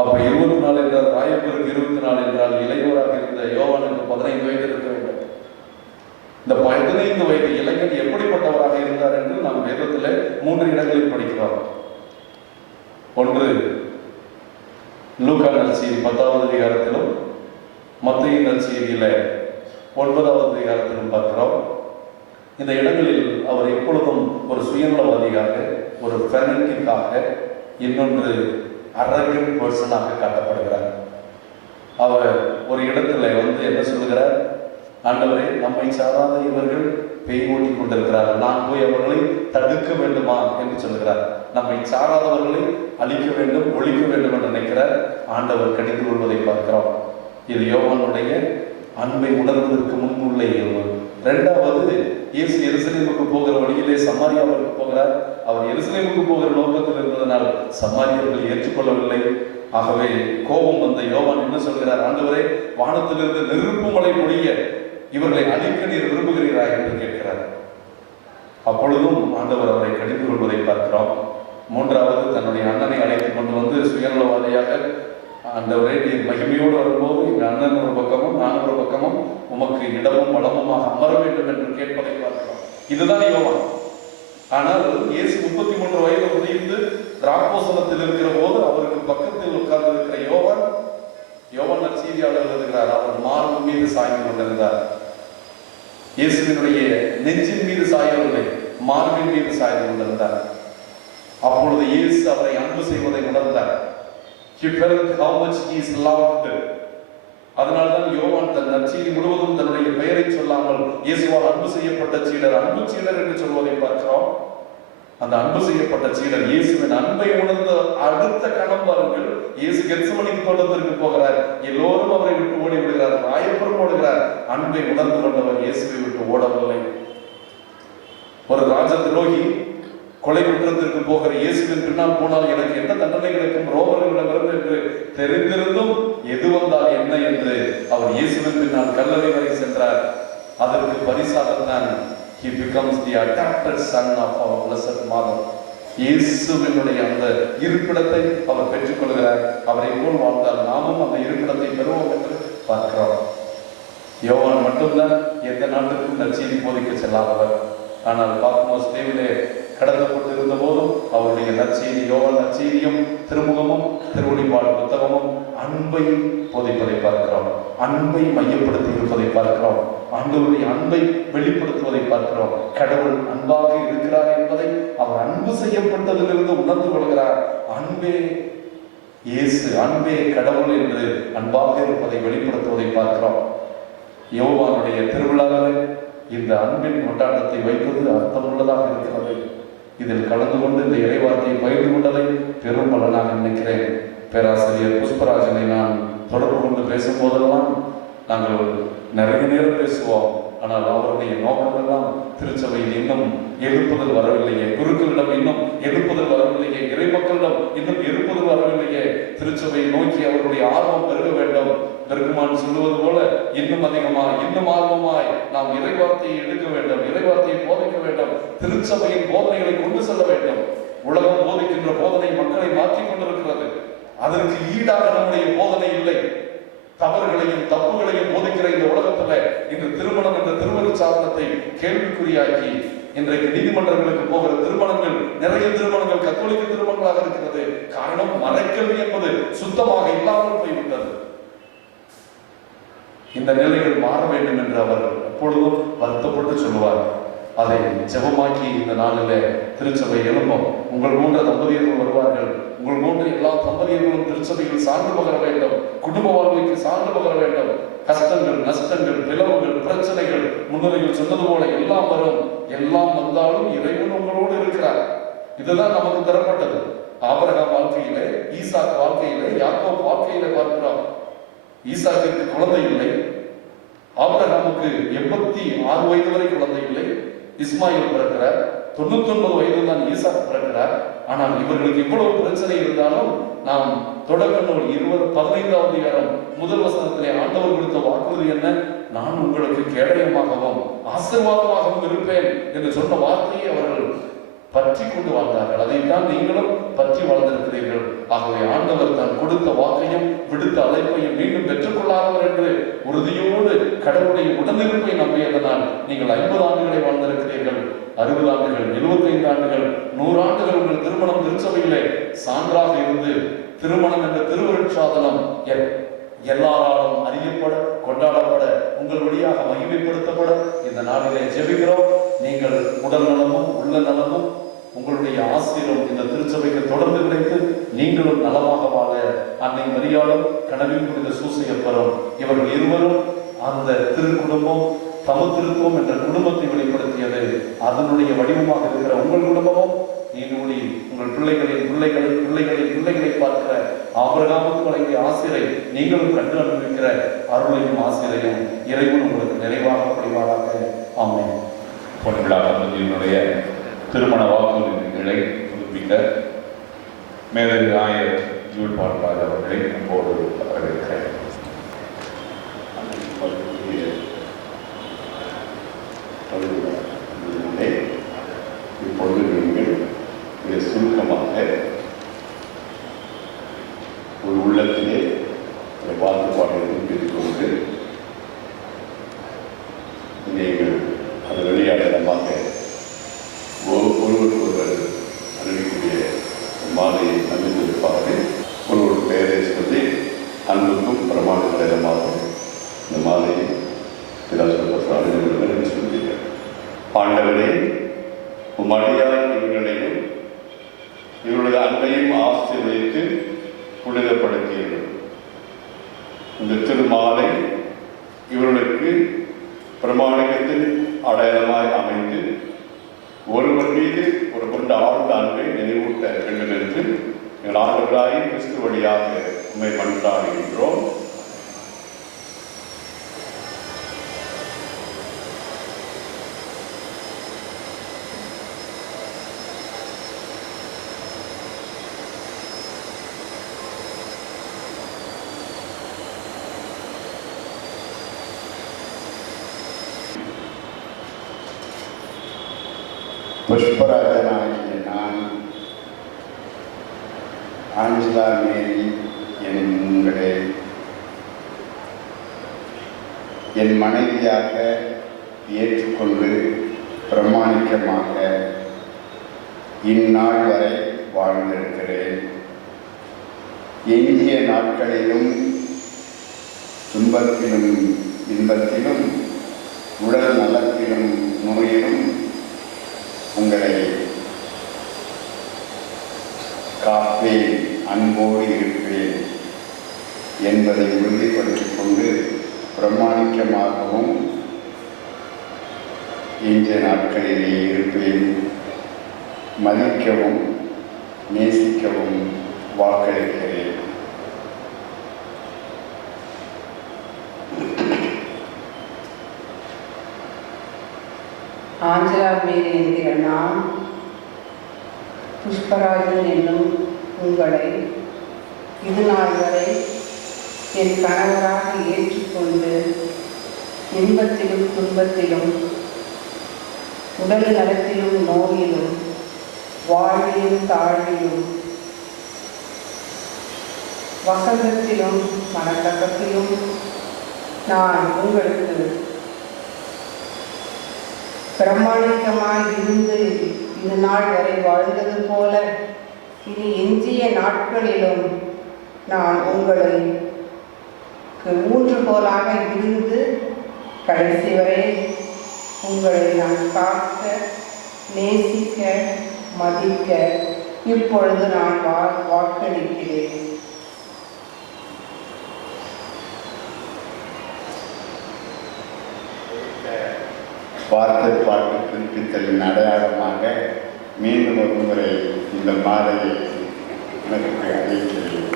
அப்ப 24 என்றால் ராயப்பருக்கு 24 என்றால் இளையோராக இருந்த யோவானுக்கு 15 வயது இருக்க வேண்டும். இந்த 15 வயது இளைஞன் எப்படிப்பட்டவராக இருந்தார் என்று நாம் வேதத்தில் 3 இடங்களில் படிக்கிறோம். ஒன்று லூக்கா நற்செய்தி 10வது அதிகாரத்திலும், மத்தேயு நற்செய்தியில 9வது அதிகாரத்திலும் பார்க்கிறோம். இந்த இடங்களில் அவர் எப்பொழுதும் ஒரு சுயநலவாதியாக, ஒரு ஃபெனட்டிக்காக, இன்னொன்று அரகன்ட் பர்சனாக காட்டப்படுகிறார். அவர் ஒரு இடத்துல என்ன சொல்லுகிறார், ஆண்டவரே, நம்மை சாராத இவர்கள் பேய் ஓட்டி கொண்டிருக்கிறார்கள், நான் போய் அவர்களை தடுக்க வேண்டுமா என்று சொல்லுகிறார். நம்மை சாராதவர்களை அழிக்க வேண்டும், ஒழிக்க வேண்டும் என்று நினைக்கிறார். ஆண்டவர் கடிந்து கொள்வதை பார்க்கிறோம். இது யோவானுடைய அன்பை உணர்வதற்கு முன்புள்ள இயல்பு. இரண்டாவது, இயேசு எருசலேமுக்கு போகிற வழியிலே சமாரியாவுக்கு போகிறார். அவர் எருசலேமுக்கு போகிற நோக்கத்தில் இருந்ததனால் சமாரியர்கள் ஏற்றுக்கொள்ளவில்லை. ஆகவே கோபம் வந்த யோவான் என்ன சொல்கிறார், ஆண்டவரே, வானத்திலிருந்து நெருப்பு மழை பொழிய இவர்களை அழிக்க நீர் விரும்புகிறீரா என்று கேட்கிறார். அப்பொழுதும் ஆண்டவர் அவரை கடிந்து கொள்வதை பார்க்கிறோம். மூன்றாவது, தன்னுடைய அண்ணனை அழைத்துக் கொண்டு வந்து சுயநலவாதியாக, ஆண்டவரே, நீர் மகிமையோடு வரும்போது எங்கள் அண்ணன் ஒரு பக்கமும் நான் ஒரு பக்கமும் உமக்கு இடமும் வளமுமாக அமர வேண்டும் என்று கேட்பதை பார்க்கிறோம். இதுதான் யோவான். ஆனால் இயேசு 33 வயது முடிந்து ராப்போசனத்தில் இருக்கிற போது அவருக்கு பக்கத்தில் உட்கார்ந்து இருக்கிற யோவான் நற்செய்தியாளர் எழுதுகிறார், அவர் மார்பு மீது சாய்ந்து கொண்டிருந்தார். இயேசுவினுடைய நெஞ்சின் மீது சாயவில்லை, மார்பின் மீது சாய்ந்து கொண்டிருந்தார். அப்பொழுது இயேசு அவரை அன்பு செய்வதை உணர்ந்தார். He felt how much he is loved. அதனால்தான் யோவான் தன் நற்செய்தி முழுவதும் தன்னுடைய பெயரை சொல்லாமல் இயேசுவால் அன்பு செய்யப்பட்ட சீடர், அன்பு சீடர் என்று சொல்வதை பார்க்கிறோம். அந்த அன்பு செய்யப்பட்ட சீடர் இயேசுவின் அன்பை உணர்ந்த அடுத்த கணம் பாருங்கள், இயேசு கெத்செமனே தோட்டத்திற்கு போகிறார். எல்லோரும் அவரை விட்டு ஓடி விடுகிறார், ராயபுரம் ஓடுகிறார். அன்பை உணர்ந்து கொண்டவர் இயேசுவை விட்டு ஓடவில்லை. ஒரு ராஜ துரோகி கொலை குற்றத்திற்கு போகிற இயேசுவின் பின்னால் போனால் எனக்கு என்ன தண்டனை கிடைக்கும் ரோமர்களிடமிருந்து என்று தெரிந்திருந்தும் எது வந்தால் என்ன என்று அவர் இயேசுவின் பின்னால் கல்லறை வரை சென்றார். அதற்கு பரிசாகத்தான் he becomes the adopted son of our blessed mother. இயேசுவினுடைய அந்த இருப்பிடத்தை அவர் பெற்றுக்கொள்கிறார். அவரை போல் வாழ்ந்தால் நாமும் அந்த இருப்பிடத்தை பெறுவோம் என்று பார்க்கிறோம். யோவான் மட்டும்தான் எந்த நாட்டுக்கும் நற்செய்தி போதிக்க செல்லாதவர். ஆனால் பாத்மோஸ் தீவிலே கடத்தப்பட்டிருந்த போதும் அவருடைய நற்செய்தி, யோவான் நற்செய்தியும் திருமுகமும் திருவெளிப்பாடு புத்தகமும் அன்பை போதிப்பதை பார்க்கிறோம், அன்பை மையப்படுத்தி இருப்பதை பார்க்கிறோம், ஆண்டவருடைய அன்பை வெளிப்படுத்துவதை பார்க்கிறோம். கடவுள் அன்பாக இருக்கிறார் என்பதை அவர் அன்பு செய்யப்பட்டதிலிருந்து உணர்ந்து கொள்கிறார். அன்பே இயேசு, அன்பே கடவுள் என்று அன்பாக இருப்பதை வெளிப்படுத்துவதை பார்க்கிறோம். யோவானுடைய திருவிழாவில் இந்த அன்பின் கொண்டாட்டத்தை வைப்பது அர்த்தமுள்ளதாக இருக்கிறது. இதில் கலந்து கொண்டு இந்த இறைவார்த்தையை பகிர்ந்து கொண்டதை பெரும் பலனாக நினைக்கிறேன். பேராசிரியர் புஷ்பராஜனை நான் தொடர்பு கொண்டு பேசும் போதெல்லாம் நாங்கள் நிறைய நேரம் பேசுவோம். ஆனால் அவருடைய நோக்கமெல்லாம் திருச்சபையில் இன்னும் எழுப்புதல் வரவில்லையே, குருக்களிடம் இன்னும் எழுப்புதல் வரவில்லையே, இறை மக்களிடம் இன்னும் எழுப்புதல் வரவில்லையே, திருச்சபையை நோக்கி அவருடைய ஆர்வம் பெருக வேண்டும். பெருகுமான் சொல்லுவது போல இன்னும் அதிகமாய், இன்னும் ஆர்வமாய் நாம் இறைவார்த்தையை எடுக்க வேண்டும், இறைவார்த்தையை போதிக்க வேண்டும், திருச்சபையின் போதனைகளை கொண்டு செல்ல வேண்டும். உலகம் போதிக்கின்ற போதனை மக்களை மாற்றிக் கொண்டிருக்கிறது. அதற்கு ஈடாக நம்முடைய போதனை இல்லை. தவறுகளையும் தப்புகளையும் போதிக்கிற இந்த உலகத்துல இன்று திருமணம் என்ற திருமண சாதனத்தை கேள்விக்குறியாக்கி இன்றைக்கு நீதிமன்றங்களுக்கு போகிற திருமணங்கள், நிறைய திருமணங்கள் கத்தோலிக்க திருமணங்களாக இருக்கிறது. காரணம், மறைக்கல்வி என்பது சுத்தமாக இல்லாமல் போய்விட்டது. இந்த நிலைகள் மாற வேண்டும் என்று அவர் எப்பொழுதும் வருத்தப்பட்டு சொல்லுவார். அதை ஜெபமாக்கி இந்த நாளிலே திருச்சபை எழும்பும். உங்கள் போன்ற தம்பதியர்கள் வருவார்கள். உங்கள் போன்ற எல்லா தம்பதியர்களும் திருச்சபையில் சான்று பகர வேண்டும், குடும்ப வாழ்க்கைக்கு சான்று பகர வேண்டும். கஷ்டங்கள், நஷ்டங்கள், பிளவுகள், பிரச்சனைகள் முன்னுரையில் சொன்னது போல எல்லாம் வரும். எல்லாம் வந்தாலும் இறைவன் உங்களோடு இருக்கிறார். இதுதான் நமக்கு தரப்பட்டது. ஆபிரகாம் வாழ்க்கையிலே, ஈசாக் வாழ்க்கையிலே, யாக்கோப் வாழ்க்கையிலே பார்க்கிறோம். ஈசாக்கிற்கு குழந்தை இல்லை, ஆபிரகாமுக்கு 86 வயது வரை குழந்தை இல்லை. இஸ்மாயில் பிறக்கிறார், 99 வயது தான் ஈசாக் பிறக்கிறார். ஆனால் இவர்களுக்கு இவ்வளவு பிரச்சனை இருந்தாலும் நாம் தொடக்க நூல் 15வது அதிகாரம் முதல் வசனத்திலே ஆண்டவர் கொடுத்த வாக்குறுதி என்ன? நான் உங்களுக்கு கேடயமாகவும் ஆசீர்வாதமாகவும் இருப்பேன் என்று சொன்ன வார்த்தையை அவர்கள் பற்றி கொண்டு வாழ்ந்தார்கள். அதைத்தான் நீங்களும் பற்றி வாழ்ந்திருக்கிறீர்கள். ஆகவே ஆண்டவர் தான் கொடுத்த வாக்கையும் விடுத்த அழைப்பையும் மீண்டும் பெற்றுக்கொள்ளாதவர் என்று உறுதியோடு கடவுளுடைய உடனிருப்பை நம்பியதனால் நீங்கள் 50 ஆண்டுகளை வாழ்ந்திருக்கிறீர்கள். 60 ஆண்டுகள், 75 ஆண்டுகள், 100 ஆண்டுகள் உங்கள் திருமணம் திருச்சபையிலே சான்றாக இருந்து திருமணம் என்ற திருவருட்சாதனம் எல்லாராலும் அறியப்பட, கொண்டாடப்பட, உங்கள் வழியாக மகிமைப்படுத்தப்பட இந்த நாளிலே ஜெபிக்கிறோம். நீங்கள் உடல் நலமும் உள்ள நலமும் உங்களுடைய ஆசீரும் இந்த திருச்சபைக்கு தொடர்ந்து கிடைத்து நீங்களும் நலமாக வாழ அன்னை மரியாளும் கனவில் புனித சூசையப்பரும் இவர்கள் இருவரும் அந்த திருக்குடும்பம் சமத்திருத்துவம் என்ற குடும்பத்தை வெளிப்படுத்தியது. அதனுடைய வடிவமாக இருக்கிற உங்கள் குடும்பமும் நீடூழி உங்கள் பிள்ளைகளின் பிள்ளைகளை பிள்ளைகளின் பிள்ளைகளை பார்க்கிற ஆபிரகாமுக்கு வழங்கிய ஆசிரை நீங்களும் கண்டு அனுபவிக்கிற அருளையும் ஆசிரையும் இறைவன் உங்களுக்கு நிறைவாக பொழிவாராக. ஆமென். பொன்விழா தம்பதியினுடைய திருமண வாக்குறுதிகளை புதுப்பிக்க மேதகு ஆயர் ஜூல் பால்ராஜ் அவர்களை அன்போடு வரவேற்கிறேன். இப்பொழுது நீங்கள் இதை சுருக்கமாக ஒரு உள்ளத்திலே வாழ்த்துப்பாடுகளை பேசிக்கொண்டு நீங்கள் அதை வெளியாடமாக அன்புக்கும் பிரமாண கடிதமாக இந்த மாலையை பிதாசுரப்பட்ட சொல்கிறேன். ஆண்டவரே, உமடியார் இவர்களையும் இவருடைய அன்பையும் ஆசீர்வதித்து புனிதப்படுத்தியது. இந்த திருமாலை இவர்களுக்கு பிரமாணிக்கத்தின் அடையாளமாய் அமைந்து ஒருவர் மீது ஒரு கொண்ட ஆழ்ந்த அன்பை நினைவூட்ட வேண்டும் என்று எங்கள் ஆண்டவராய் கிறிஸ்து வழியாக உண்மை மன்றாடுகின்றோம். புஷ்பராஜனாகிய நான் ஆஞ்சலா மேரி உங்களை என் மனைவியாக ஏற்றுக்கொண்டு பிரமாணிக்கமாக இந்நாள் வரை வாழ்ந்திருக்கிறேன். எஞ்சிய நாட்களிலும் துன்பத்திலும் இன்பத்திலும் உடல் நலத்திலும் நோயிலும் உங்களை காப்பேன், அன்போடு இருப்பேன் என்பதை உறுதிப்படுத்திக் கொண்டு பிரமாணிக்கமாகவும் இன்றைய நாட்களிலே இருப்பேன். மதிக்கவும் நேசிக்கவும் வாக்களிக்கிறேன். ஆஞ்சலா மேரி என்கிற நான் புஷ்பராஜன் என்னும் உங்களை இது நாள் வரை என் கணவராக ஏற்றுக்கொண்டு இன்பத்திலும் துன்பத்திலும் உடல் நலத்திலும் நோயிலும் வாழ்விலும் தாழ்விலும் வசந்தத்திலும் மனக்கசத்திலும் நான் உங்களுக்கு பிரமாணிக்கமாய் இருந்து இந்த நாள் வரை வாழ்ந்தது போல இனி எஞ்சிய நாட்களிலும் நான் உங்களுக்கு ஊன்றுகோலாக இருந்து கடைசி வரை உங்களை நான் காக்க, நேசிக்க, மதிக்க இப்பொழுது நான் வாக்களிக்கிறேன். வார்த்தை பாட்டு புதுப்பித்தலின் அடையாளமாக மீண்டும் ஒரு முறை இந்த மாலையை எனக்கு அழைக்கிறேன்.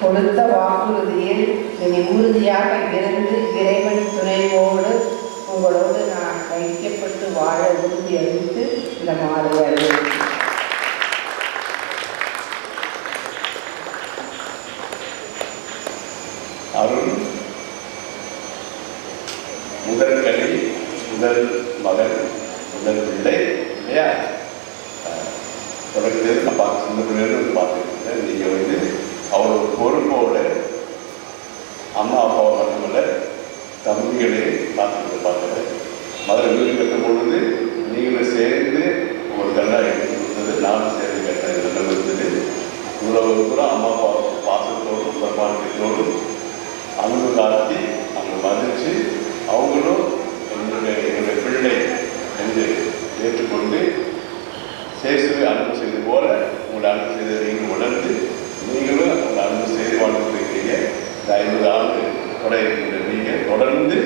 கொடுத்த வாக்குறுதியில் இனி உறுதியாக இருந்து இறைவன் துணைவோடு உங்களோடு நான் ஐக்கியப்பட்டு வாழ உறுதியளித்து இந்த மாலை அறிவிக்கிறேன். அருள் முதல் கனி, முதல் மகன், முதல் பிள்ளை இல்லையா? தொடர்ந்து நான் பார்த்து சின்ன பிள்ளைகள் பார்த்துருக்கேன். நீங்கள் அவரோட பொறுப்போடு அம்மா அப்பாவை மட்டுமல்ல தம்பிகளே பார்த்துக்கிறேன். முதல்ல வீடு கட்டும் பொழுது நீங்களும் சேர்ந்து ஒரு கண்ணாடி எடுத்து கொடுத்தது, நானும் சேர்ந்து கட்ட நல்ல இருந்தது. இவ்வளவு தூரம் அம்மா அப்பாவுக்கு பாசத்தோடும் பிரமாணத்தோடும் அன்பு காட்டி அவங்க மதித்து அவங்களும் என்னுடைய பிள்ளை என்று ஏற்றுக்கொண்டு சேசுவை அன்பு செய்து போல உங்களை அன்பு செய்து நீங்கள் உணர்ந்து நீங்களும் உங்களை அன்பு செய்து வாழ்ந்துருக்கீங்க. இந்த 50 ஆண்டு தொடர்கின்ற நீங்கள் தொடர்ந்து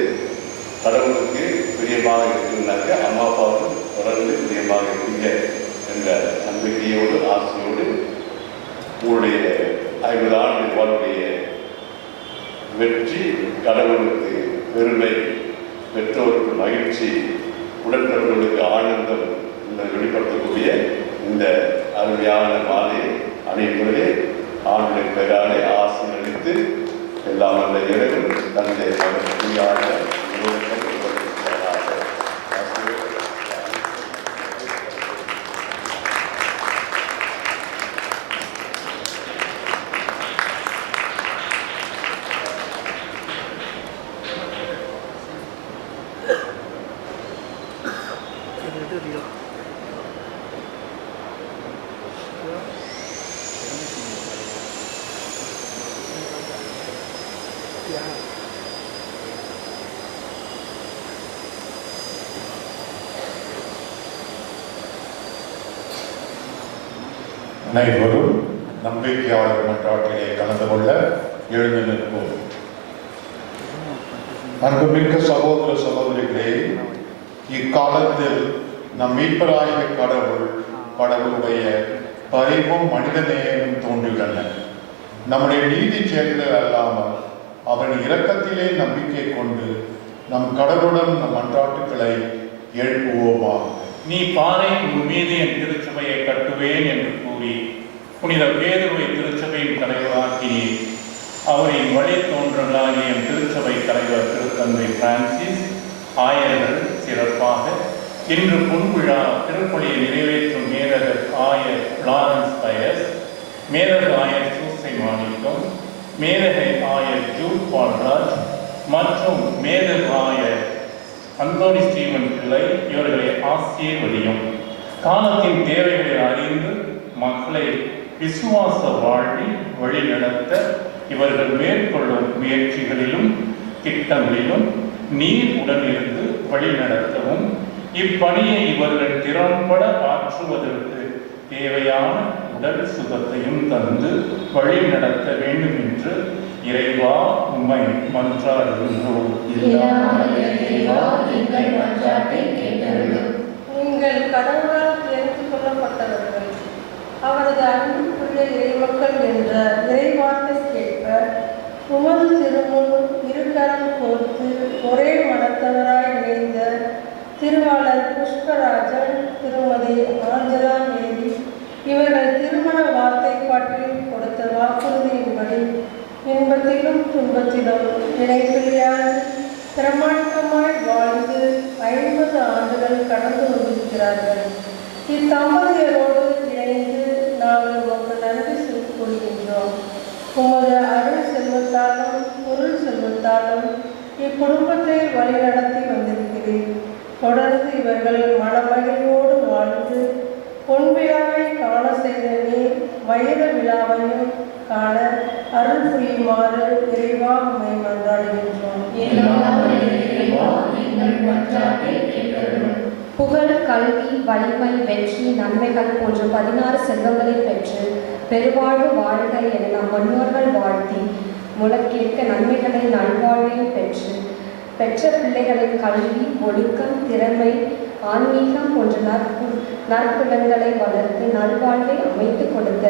கடவுளுக்கு பிரியமாக இருக்குன்னாக்க அம்மா அப்பாவுக்கு தொடர்ந்து பிரியமாக இருக்கீங்க என்ற நம்பிக்கையோடு ஆசையோடு உங்களுடைய 50 ஆண்டு வாழ்வுடைய வெற்றி, கடவுளுக்கு பெருமை, பெற்றோருக்கு மகிழ்ச்சி, உடன்பிறர்களுக்கு ஆனந்தம் வெளிப்படுத்தக்கூடிய இந்த அருமையான மாலையை அனைவரே ஆண்டுடைய பெயராலே ஆசீர்வதித்து எல்லாம் அந்த இறைவன் தந்தை மகிழ்ச்சியாக Gracias. அனைவரும் நம்பிக்கையாளர் மன்றாட்டிலே கலந்து கொள்ள எழுந்து நிற்போம். அன்புமிக்க சகோதர சகோதரிகளே, இக்காலத்தில் நம் மீட்பராகிய கடவுளுடைய பரிவும் மனித நேயமும் தோன்றியுள்ளன. நம்முடைய நீதி செயல்கள் அல்லாமல் அவன் இரக்கத்திலே நம்பிக்கை கொண்டு நம் கடவுளுடன் நம் மன்றாட்டுக்களை எழுப்புவோமா. நீ பாறை உன் மீது என் திருச்சபையை கட்டுவேன் என்று கூறி புனித பேதுருவை திருச்சபையின் தலைவராக்கினீர். அவரின் வழி தோன்றலாகிய என் திருச்சபை தலைவர் திருத்தந்தை பிரான்சிஸ் ஆயர்கள் சிறப்பாக இன்று பொன்விழா திருப்பலியை நிறைவேற்றும் மேதகர் ஆயர் லாரன்ஸ் பயஸ், மேதக ஆயர் சூசை மாணிக்கம், மேதகை ஆயர் ஜூட் பால்ராஜ் மற்றும் மேதக ஆயர் அந்தோனி ஸ்டீவன் பிள்ளை இவர்களை ஆசீர்வதியும். காலத்தின் தேவைகளை அறிந்து மக்களை விசுவாச வாழ்வில் வழிநடத்த இவர்கள் மேற்கொள்ளும் முயற்சிகளிலும் திட்டங்களிலும் நீர் உடனிருந்து வழிநடத்தவும், இப்பணியை இவர்கள் திறம்பட ஆற்றுவதற்கு தேவையான உடல் சுகத்தையும் தந்து வழி நடத்த வேண்டும் என்று இறைவா உம்மை மன்றாடுகின்றோம். நீங்கள் கடவுளால் தெரிந்து கொள்ளப்பட்டவர்கள், அவரது அன்புக்குரிய இறைமக்கள் என்ற இறைவார்த்தை கேட்ப உமது திருமுன் இருகரம் கோர்த்து ஒரே மனத்தவராய் இணைந்த திருவாளர் புஷ்பராஜன், திருமதி ஆஞ்சலா மேரி இவர்கள் திருமண வார்த்தைப்பாட்டில் கொடுத்த வாக்குறுதியின்படி இன்பத்திலும் துன்பத்திலும் இணைப்பிரியாது பிரமாணிக்கமாய் வாழ்ந்து 50 ஆண்டுகள் கடந்து கொண்டிருக்கிறார்கள். இத்தம்பதியரோடு இணைந்து நாங்கள் உமக்கு நன்றி செலுத்திக் கொள்கின்றோம். உமது அருள் செல்வத்தாலும் பொருள் செல்வத்தாலும் இக்குடும்பத்தை வழிநடத்தி வந்திருக்கிறேன். தொடர்ந்து இவர்கள் மனமகிழ்வோடு வாழ்ந்து பொன்விழாவை காண செய்த நீர் வைர விழாவையும் காண அருள் புரியுமாறு இறைவா உம்மை மன்றாடுகின்றோம். புகழ், கல்வி, வலிமை, வெற்றி, நன்மைகள் போன்ற 16 செல்வங்களை பெற்று பெருவாழ்வு வாழ்க என நம் முன்னோர்கள் வாழ்த்தி முழக்கேற்க நன்மைகளை நல்வாழ்வையும் பெற்ற பிள்ளைகளின் கல்வி, ஒழுக்கம், திறமை, ஆன்மீகம் போன்ற நற்புலன்களை வளர்த்து நல்வாழ்வை அமைத்து கொடுத்த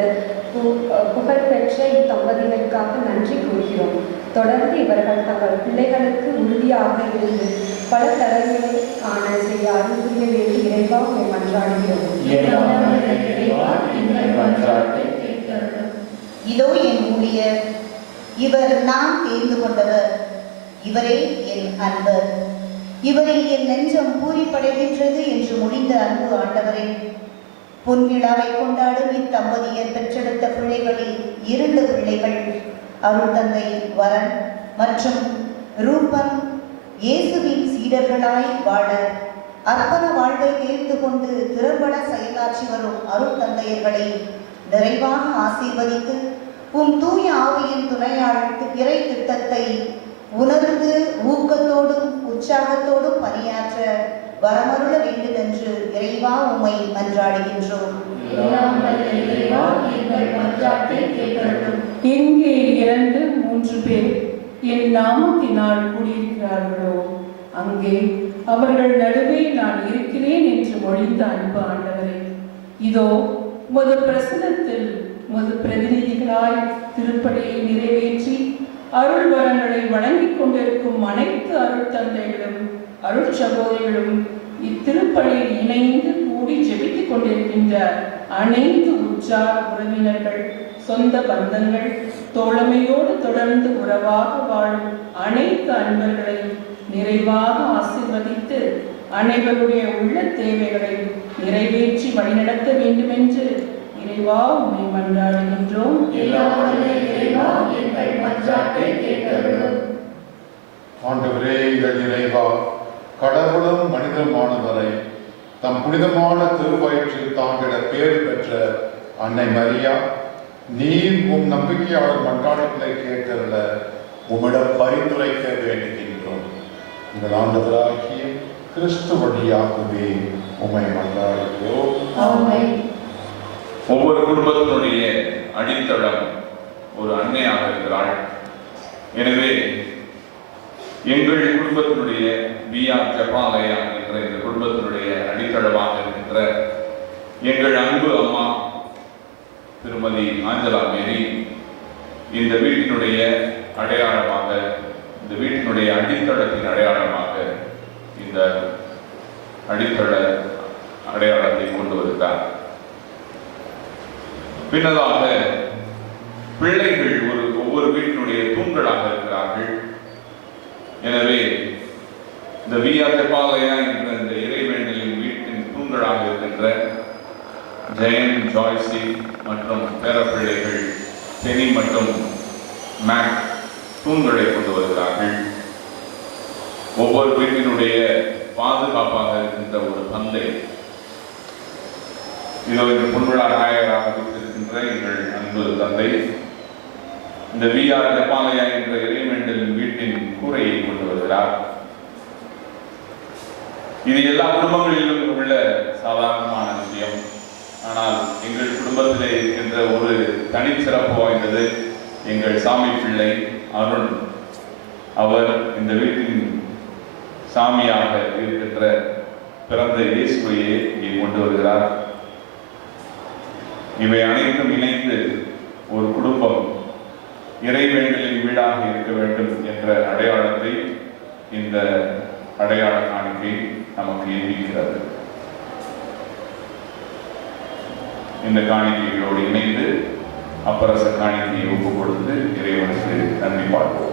புகழ்பெற்ற இத்தம்பதியினருக்காக நன்றி கூறுகிறோம். தொடர்ந்து இவர்கள் தங்கள் பிள்ளைகளுக்கு உறுதியாக இருந்து பல தலைமுறை காண செய்ய அருள் புரிய வேண்டி இறைவா உம்மை மன்றாடுகிறோம். இதோ என் ஊழியர், இவர் நான் தேர்ந்து கொண்டவர், இவரே என் அன்பர், இவரில் என் நெஞ்சம் பூரிப்படைகின்றது என்று முடிந்த அன்பு ஆண்டவரே, பொன்விழாவை கொண்டாடும் இத்தம்பதியர் பெற்றெடுத்த பிள்ளைகளில் 2 பிள்ளைகள் அருள் தந்தை வரன் மற்றும் ரூபன் இயேசுவின் சீடர்களாய் வாழ அர்ப்பண வாழ்வை தேர்ந்து கொண்டு திறம்பட செயலாற்றி வரும் அருள் தந்தையர்களை நிறைவாக ஆசீர்வதித்து உம் தூய ஆவியின் துணையால் இறை திட்டத்தை உணர்ந்து ஊக்கத்தோடும் உற்சாகத்தோடும் பணியாற்ற வரமருள வேண்டும் என்று இறைவா உம்மை மன்றாடுகின்றோம். எங்கே 2-3 பேர் என் நாமத்தினால் கூடியிருக்கிறார்களோ அங்கே அவர்கள் நடுவே நான் இருக்கிறேன் என்று மொழிந்த அன்பு ஆண்டவரே, இதோ உமது பிரசனத்தில் உமது பிரதிநிதிகளாய் திருப்பலியை நிறைவேற்றி அருள் வரங்களை வழங்கிக் கொண்டிருக்கும் அனைத்து அருள் தந்தைகளும் அருள் சகோதரிகளும் இத்திருப்பலியில் இணைந்து கூடி ஜெபித்துக் கொண்டிருக்கின்ற அனைத்து உற்சாக உறவினர்கள், சொந்த பந்தங்கள், தோழமையோடு தொடர்ந்து உறவாக வாழும் அனைத்து அன்பர்களையும் நிறைவாக ஆசீர்வதித்து அனைவருடைய உள்ள தேவைகளை நிறைவேற்றி வழிநடத்த வேண்டும் என்று இறைவா உம்மை மன்றாடுகின்றோம். ஆண்டவரே, எங்கள் இறைவா, கடவுளும் மனிதமானவரை தம் புனிதமான திருவயிற்றில் தாங்கிட பேர் பெற்ற அன்னை மரியா, நீர் உம் நம்பிக்கையாளர் மன்றாட்டுகளை கேட்டருள உம்மிடம் பரிந்துரைக்க வேண்டுகின்றோம். உங்கள் ஆண்டவராகிய கிறிஸ்து வழியாகவே உம்மை மன்றாடுகிறோம். ஒவ்வொரு குடும்பத்தினுடைய அடித்தளம் ஒரு அன்னையாக இருக்கிறாள். எனவே எங்கள் குடும்பத்தினுடைய பிஆர் ஜெபாலயா என்ற இந்த குடும்பத்தினுடைய அடித்தளமாக இருக்கின்ற எங்கள் அன்பு அம்மா திருமதி ஆஞ்சலா மேரி இந்த வீட்டினுடைய அடையாளமாக, இந்த வீட்டினுடைய அடித்தளத்தின் அடையாளமாக இந்த அடித்தள அடையாளத்தை கொண்டு வருகிறார். பின்னதாக பிள்ளைகள் ஒவ்வொரு வீட்டினுடைய தூண்களாக இருக்கிறார்கள். எனவே இந்த விஆர் ஜெபாலயா என்ற இந்த இறைவேண்டலின் வீட்டின் தூண்களாக இருக்கின்ற ஜெயன், ஜாய்சி மற்றும் பேரப்பிள்ளைகள் செனி மற்றும் மேக் தூண்களை கொண்டு வருகிறார்கள். ஒவ்வொரு வீட்டினுடைய பாதுகாப்பாக இருக்கின்ற ஒரு தந்தை, இதோ இந்த பொன்விழா நாயகராக இருக்கின்ற எங்கள் அன்பு தந்தை இந்த விஆர் ஜெபாலயா என்ற இறைவேண்டலின் வீட்டின் கூரையை கொண்டு வருகிறார். இது எல்லா குடும்பங்களிலும் உள்ள சாதாரணமான விஷயம். ஆனால் எங்கள் குடும்பத்திலே இருக்கின்ற ஒரு தனிச்சிறப்பு வாய்ந்தது எங்கள் சாமி பிள்ளை அருண். அவர் இந்த வீட்டின் சாமியாக இருக்கின்ற பிறந்த இயேசுவையே இங்கே கொண்டு வருகிறார். இவை அனைத்தும் இணைந்து ஒரு குடும்பம் இறைவேண்டலின் வீடாக இருக்க வேண்டும் என்ற அடையாளத்தை இந்த அடையாள காணிக்கை நமக்கு ஏற்படுகிறது. இந்த காணிக்கைகளோடு இணைந்து அப்பரச காணிக்கையை ஒப்புக் கொடுத்து இறைவனுக்கு நன்றி பார்ப்போம்.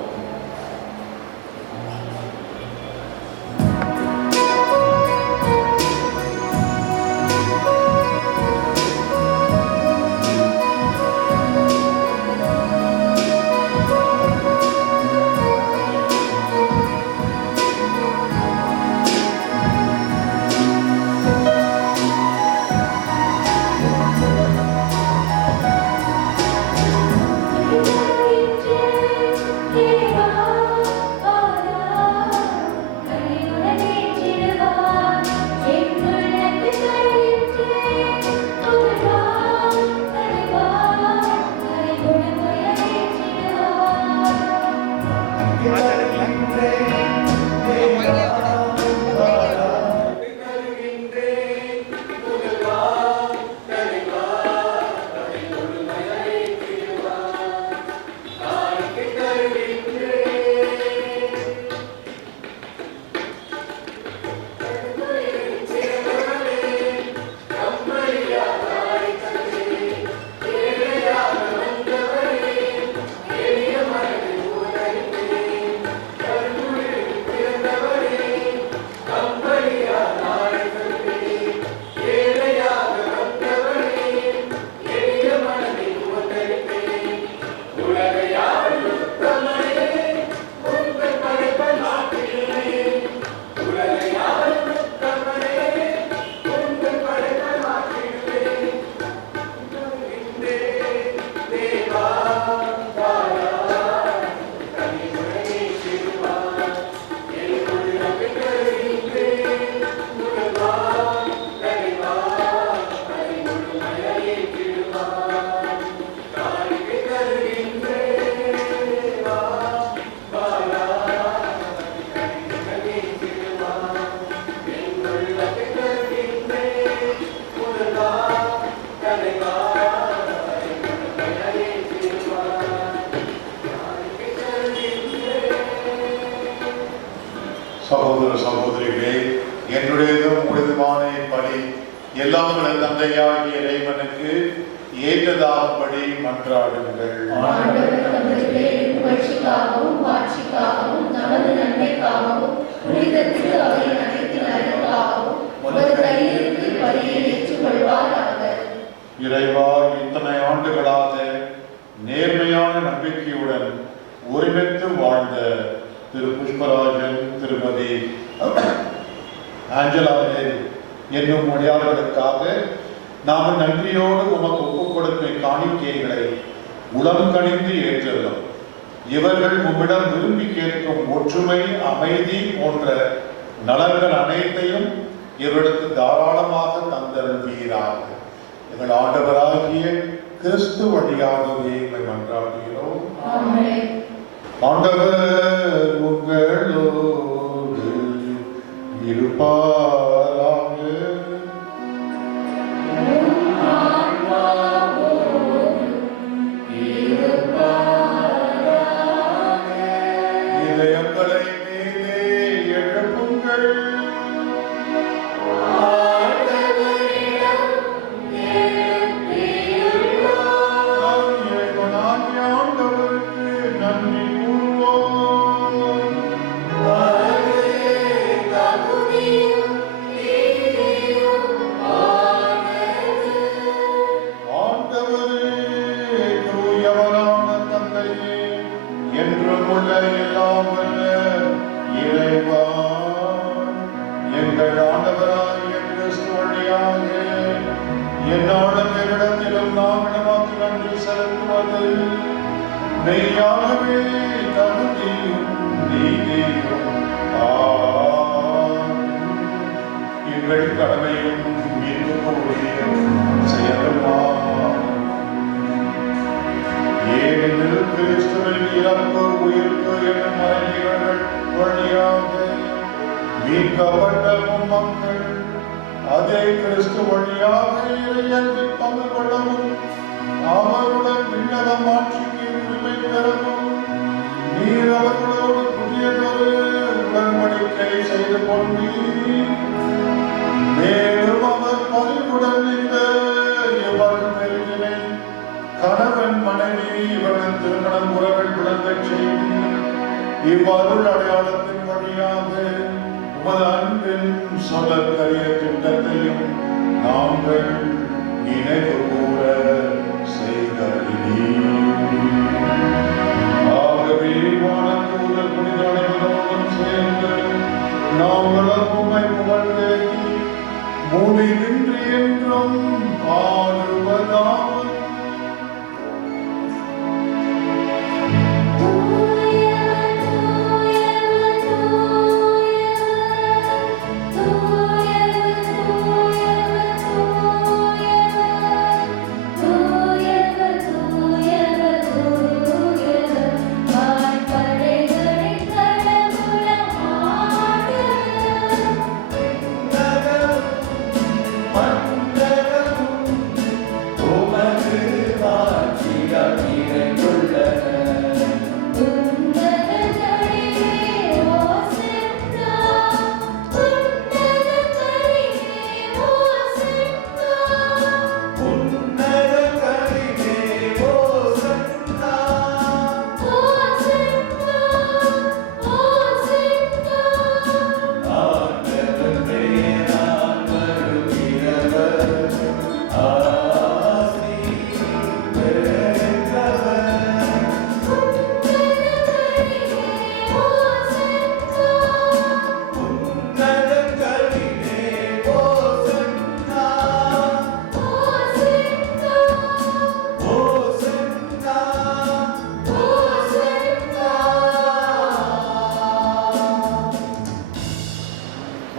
சகோதர சகோதரிகளே, என்னுடையதும் உங்களுதுமான பணி எல்லாம் தந்தையாகிய இறைவனுக்கு ஏற்றதாகும்படி மன்றாடுங்கள். இறைவா, இத்தனை ஆண்டுகளாக நேர்மையான நம்பிக்கையுடன் ஒருமித்து வாழ்ந்த திரு புஷ்பராஜன், திருமதி ஆஞ்சலா மேரி என்னும் மொழியாளர்களுக்காக நாம் நன்றியோடு உமக்கு ஒப்புக் கொடுக்கும் காணிக்கைகளை உளம் கணிந்து ஏற்றலும். இவர்கள் உம்மிடம் விரும்பி கேட்கும் ஒற்றுமை, அமைதி போன்ற நலன்கள் அனைத்தையும் இவர்களுக்கு தாராளமாக தந்தருள்வீராக. எங்கள் ஆண்டவராகிய கிறிஸ்து வழியாகவே எங்களை மன்றாடுகிறோம். ஆமென். ஆண்டவர் உங்களோடு இருப்பாராக. இதயங்களை மேலே எழுப்புங்கள். ஆண்டவருக்கு நன்றி கூறுவோம். ஆண்டவரே, தூயவரான தந்தையே, என்றும் உள்ள எல்லாம் வல்ல இறைவா, எங்கள் ஆண்டவராகிய கிறிஸ்து வழியாக எந்நாளும் எவ்விடத்திலும் நாம் இடமாக்கு நன்றி செலுத்துவது மெய்யாகவே தகுதியும் நீதியும் ஆம். எங்கள் கடமையும் மீட்புக்குரிய செயலுமாம். ஏனெனில் கிறிஸ்துவின் இறப்பு உயிர்ப்பு என்னும் மறைகள் வழியாக மீட்கப்பட்ட மக்கள் அதே கிறிஸ்து வழியாக இறையன்பில் பங்கு கொள்ளவும் அவருடன் விண்ணகம் ஆட்சிக்கு உரிமை பெறவும் நீர் அவர்களோடு புதியதொரு உடன்படிக்கை செய்து கொண்டீர். மேலும் அவர் பரிவுடன் இந்த இவ்வருள் கணவன் மனைவி இவர்கள் திருமணம் உறவில் விளங்கச் செய்து இவ்வருள் அடையாளத்தின் வழியாக உமது அன்பின் சொல்லற்கரிய திட்டத்தையும் நாங்கள் நினைவு கூற செய்தீர். ஆகவே வானதூதர் புனித அனைவரோடும் சேர்ந்து நாங்கள் உம்மை புகழ்ந்தேத்தி முடிவின்றி என்றும் பாடுவதாவது.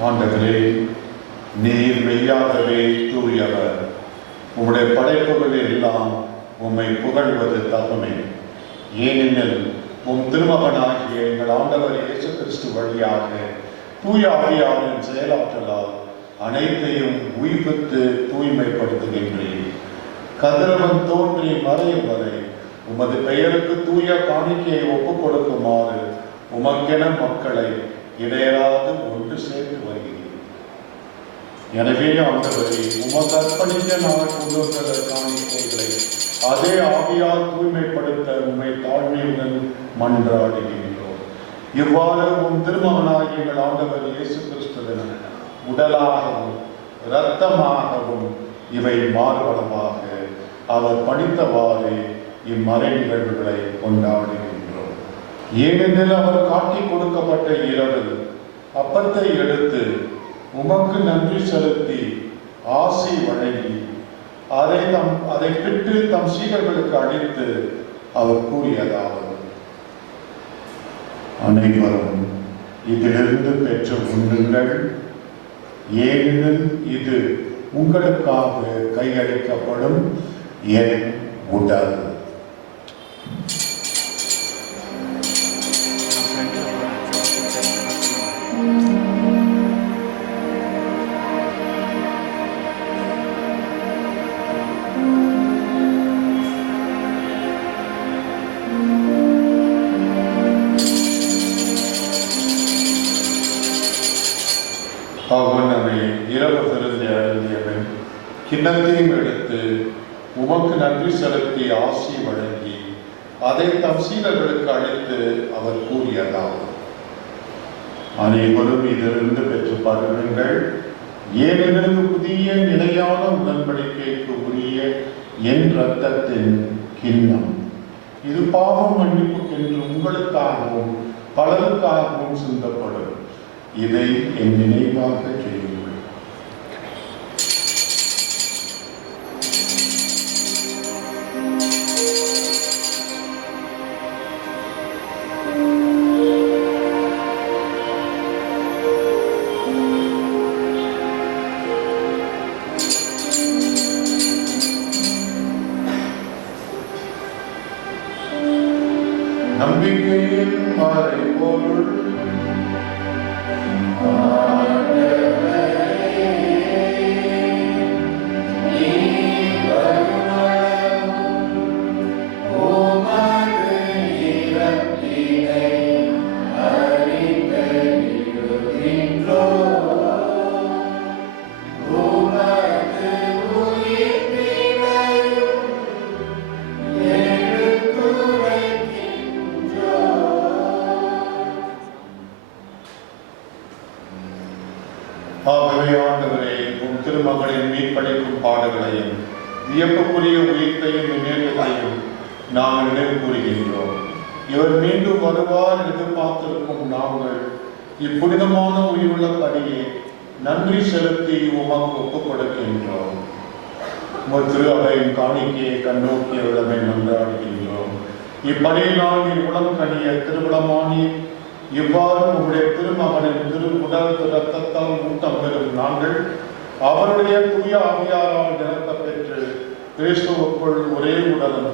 ஆண்டவரே, நீர் மெய்யாகவே தூயவர். உம்முடைய படைப்புகளில் எல்லாம் உம்மை புகழ்வது தகுமே. ஏனெனில் உம் திருமகனாகிய எங்கள் ஆண்டவர் இயேசு கிறிஸ்து வழியாக தூய ஆவியாரின் செயலாற்றலால் அனைத்தையும் உயிர்ப்பித்து தூய்மைப்படுத்துகின்றீர். கதிரவன் தோன்றி மறையும் வரை உமது பெயருக்கு தூய காணிக்கையை ஒப்புக் கொடுக்குமாறு உமக்கென மக்களை இடையராது ஒன்று சேர்த்து வருகிறீர். எனவே ஆண்டவரே, உமக்கு அர்ப்பணிக்க நாள் கொண்டுள்ள காணிக்கைகளை அதே ஆவியால் தூய்மைப்படுத்த உம்மை தாழ்மையுடன் மன்றாடுகின்றோம். இவ்வாறு உம் திருமகனாகிய எங்கள் ஆண்டவர் இயேசு கிறிஸ்துவின் உடலாகவும் இரத்தமாகவும் இவை மாறுபடமாக அவர் பணித்தவாறு இம்மறை நிகழ்வுகளை கொண்டாடுகின்றோம். ஏனெனில் அவர் காட்டிக் கொடுக்கப்பட்ட இரவில் அப்பத்தை எடுத்து உமக்கு நன்றி செலுத்தி ஆசி வழங்கி அதை பெற்று தம் சீடர்களுக்கு அளித்து அவர் கூறியதாவது: அனைவரும் இதிலிருந்து பெற்று உண்ணுங்கள், ஏனெனில் இது உங்களுக்காக கையளிக்கப்படும் என் உடல். அவனவை இரவு விருந்தை அருந்தியவன் கிண்ணத்தையும் எடுத்து உமக்கு நன்றி செலுத்தி ஆசி வழங்கி அதை தம் சீடர்களுக்கு அளித்து அவர் கூறியதாகும், அனைவரும் இதிலிருந்து பெற்று பருகுங்கள். ஏனெனில் புதிய நிலையான உடன்படிக்கைக்கு உரிய என் இரத்தத்தின் கிண்ணம், இது பாவம் மன்னிப்புக்கென்று உங்களுக்காகவும் பலருக்காகவும் சிந்தப்படும். இதை என் நினைவாக செய்யுங்கள். நம்பிக்கையின் மறைபொருள் ஆகவே ஆண்டவரே, உம் திருமகளின் மீட்பளிக்கும் பாடுகளையும் வியப்புக்குரிய உயிர்ப்பையும் முன்னேற்றத்தையும் நாங்கள் நினைவு கூறுகின்றோம். இவர் மீண்டும் வருவார் எதிர்பார்த்திருக்கும் நாங்கள் இப்புனிதமான உயிருள்ள பணியை நன்றி செலுத்தி உமக்கு ஒப்புக் கொடுக்கின்றோம். திரு அவையின் காணிக்கையை கண்ணோக்கியவிடமே நன்றாடுகின்றோம். இப்பணியினால் நீர் உளம் கனிய திருவிழமானி இவ்வாறு உங்களுடைய திருமகனின் திருவுடல் இரத்தத்தால் ஊட்டம் பெறும் நாங்கள் அவருடைய தூய ஆவியாரால் நிரப்ப பெற்று கிறிஸ்துவுக்குள் ஒரே உடலும்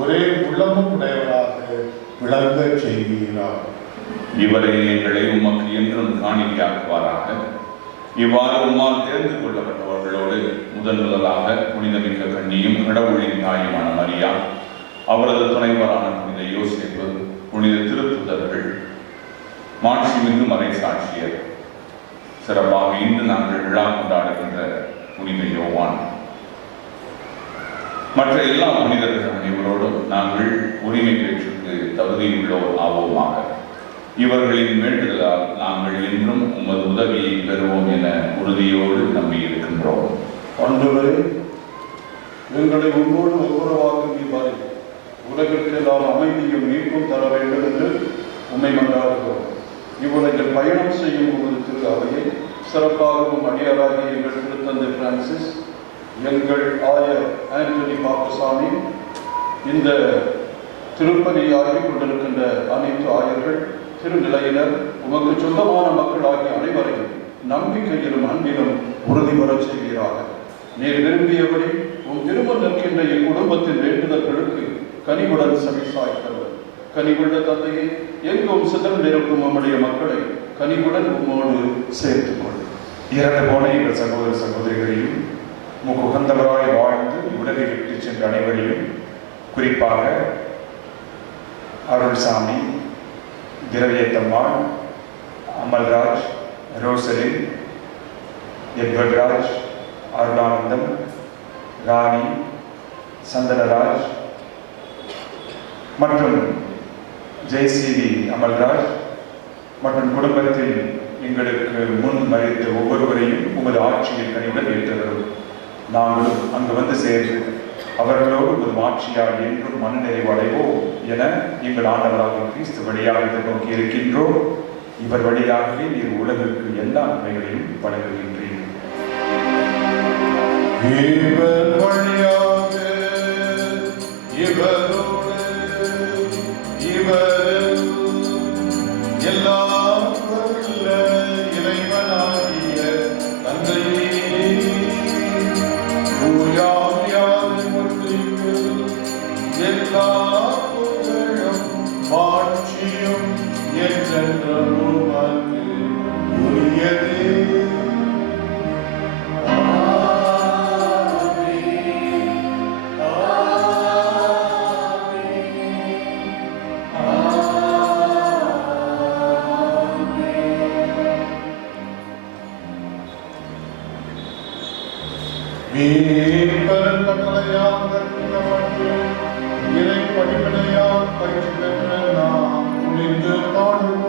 ஒரே உள்ளமும் உடையவராக விளங்க செய்கிறார். இவரை எங்களை உமக்கு என்றும் காணிக்கையாக்குவாராக. இவ்வாறு உம்மால் தேர்ந்து கொள்ளப்பட்டவர்களோடு முதலாக புனிதமிக்க கன்னியும் கடவுளின் தாயுமான மரியா, அவரது துணைவரான புனித யோசேப்பு, புனித திருத்துதர்கள், மாட்சிமிகு மறை சாட்சியர், சிறப்பாக இன்று நாங்கள் விழா கொண்டாடுகின்ற புனித யோவான், மற்ற எல்லா புனிதர்கள் அனைவரோடும் நாங்கள் உரிமை பேச்சுக்கு தகுதியுள்ளோர் ஆவோமாக. இவர்களின் வேண்டுதலால் நாங்கள் என்றும் உமது உதவியை பெறுவோம் என உறுதியோடு நம்பி இருக்கின்றோம். ஆண்டவரே, எங்களை உங்களோடு ஒப்புரவாக்கும் இவ்வாறு உலகிற்கெல்லாம் அமைதியும் மீட்பும் தர வேண்டும் என்று உண்மை மன்றாடுகிறோம். இவ்வுலகில் பயணம் செய்யும் உமது திரு அவையை சிறப்பாகவும் அடியாராகிய எங்கள் திருத்தந்தை பிரான்சிஸ், எங்கள் ஆயர் ஆண்டனி பாப்பசாமி, இந்த திருப்பதியாகி கொண்டிருக்கின்ற அனைத்து ஆயர்கள், திருநிலையினர், உமக்கு சொந்தமான மக்கள் ஆகிய அனைவரையும் நம்பிக்கையிலும் அன்பிலும் உறுதி பெறச் செய்கிறார்கள். நீர் விரும்பியபடி உம் திருமணம் நிற்கின்ற இக்குடும்பத்தின் வேண்டுதல்களுக்கு கனிவுடன் செவிசாய்த்தவர். கனிவுள்ள தந்தையை எங்கும் சிதறிருக்கும் நம்முடைய மக்களை கனிவுடன் உம்மோடு சேர்த்துக் கொள்ளும். இறந்து போன எங்கள் சகோதர சகோதரிகளையும் உகந்தவராய் வாழ்ந்து உலகை விட்டு சென்ற அனைவரையும், குறிப்பாக அருள்சாமி, திரவியத்தம்மாள், அமல்ராஜ், ரோசலின், எட்வர்ட்ராஜ், அருளானந்தம், ராணி, சந்தனராஜ் மற்றும் ஜெய்சிவி அமல்ராஜ் மற்றும் குடும்பத்தில் எங்களுக்கு முன் மறித்த ஒவ்வொருவரையும் உமது ஆட்சியில் கனிவுடன் ஏற்றவரும் நாங்களும் அங்கு வந்து சேர்ந்து அவர்களோடு ஒரு ஆட்சியால் என்றும் மனநிறைவு அடைவோம் என எங்கள் ஆண்டவராக கிறிஸ்து வழியாக நோக்கி இருக்கின்றோம். இவர் வழியாகவே நீர் உலகிற்கு எல்லா நன்மைகளையும் வழங்குகின்றீர். இவர் வழியாக இவரோடு இவர் எல்லாம் வல்ல இறைவனாகிய தந்தையே, தூயாவியாரின் ஒன்றிப்பு மீட்பரின் கட்டளையாக இறை படிப்பினையால் பயிற்சி பெற்ற நாம் துணிந்து பாடுவோம்.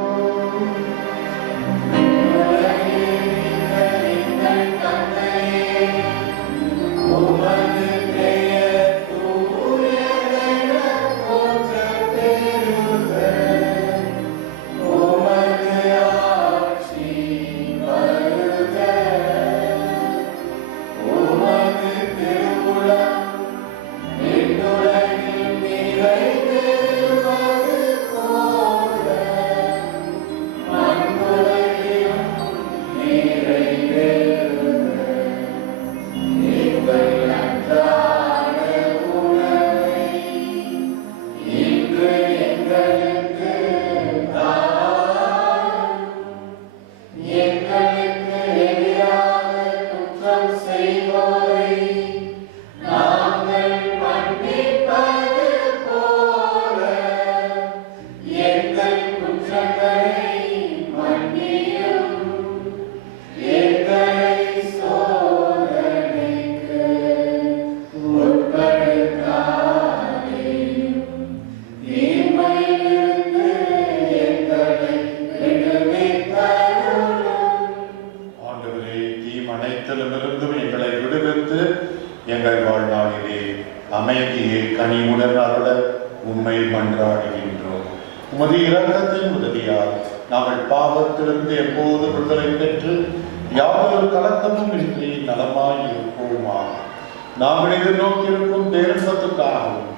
அனைத்திலுமிருந்தும் எங்களை விடுவித்து எங்கள் வாழ்நாளிலே அமைதியை கனிவுடன் அருள உம்மை மன்றாடுகின்றோம். உமது இரக்கத்தின் உதவியால் நாங்கள் பாவத்திலிருந்து எப்போது விடுதலை பெற்று யாதொரு கலக்கமும் இன்றி நலமாய் இருப்போமா. நாங்கள் எதிர்நோக்கியிருக்கும் பேரின்பத்துக்காகவும்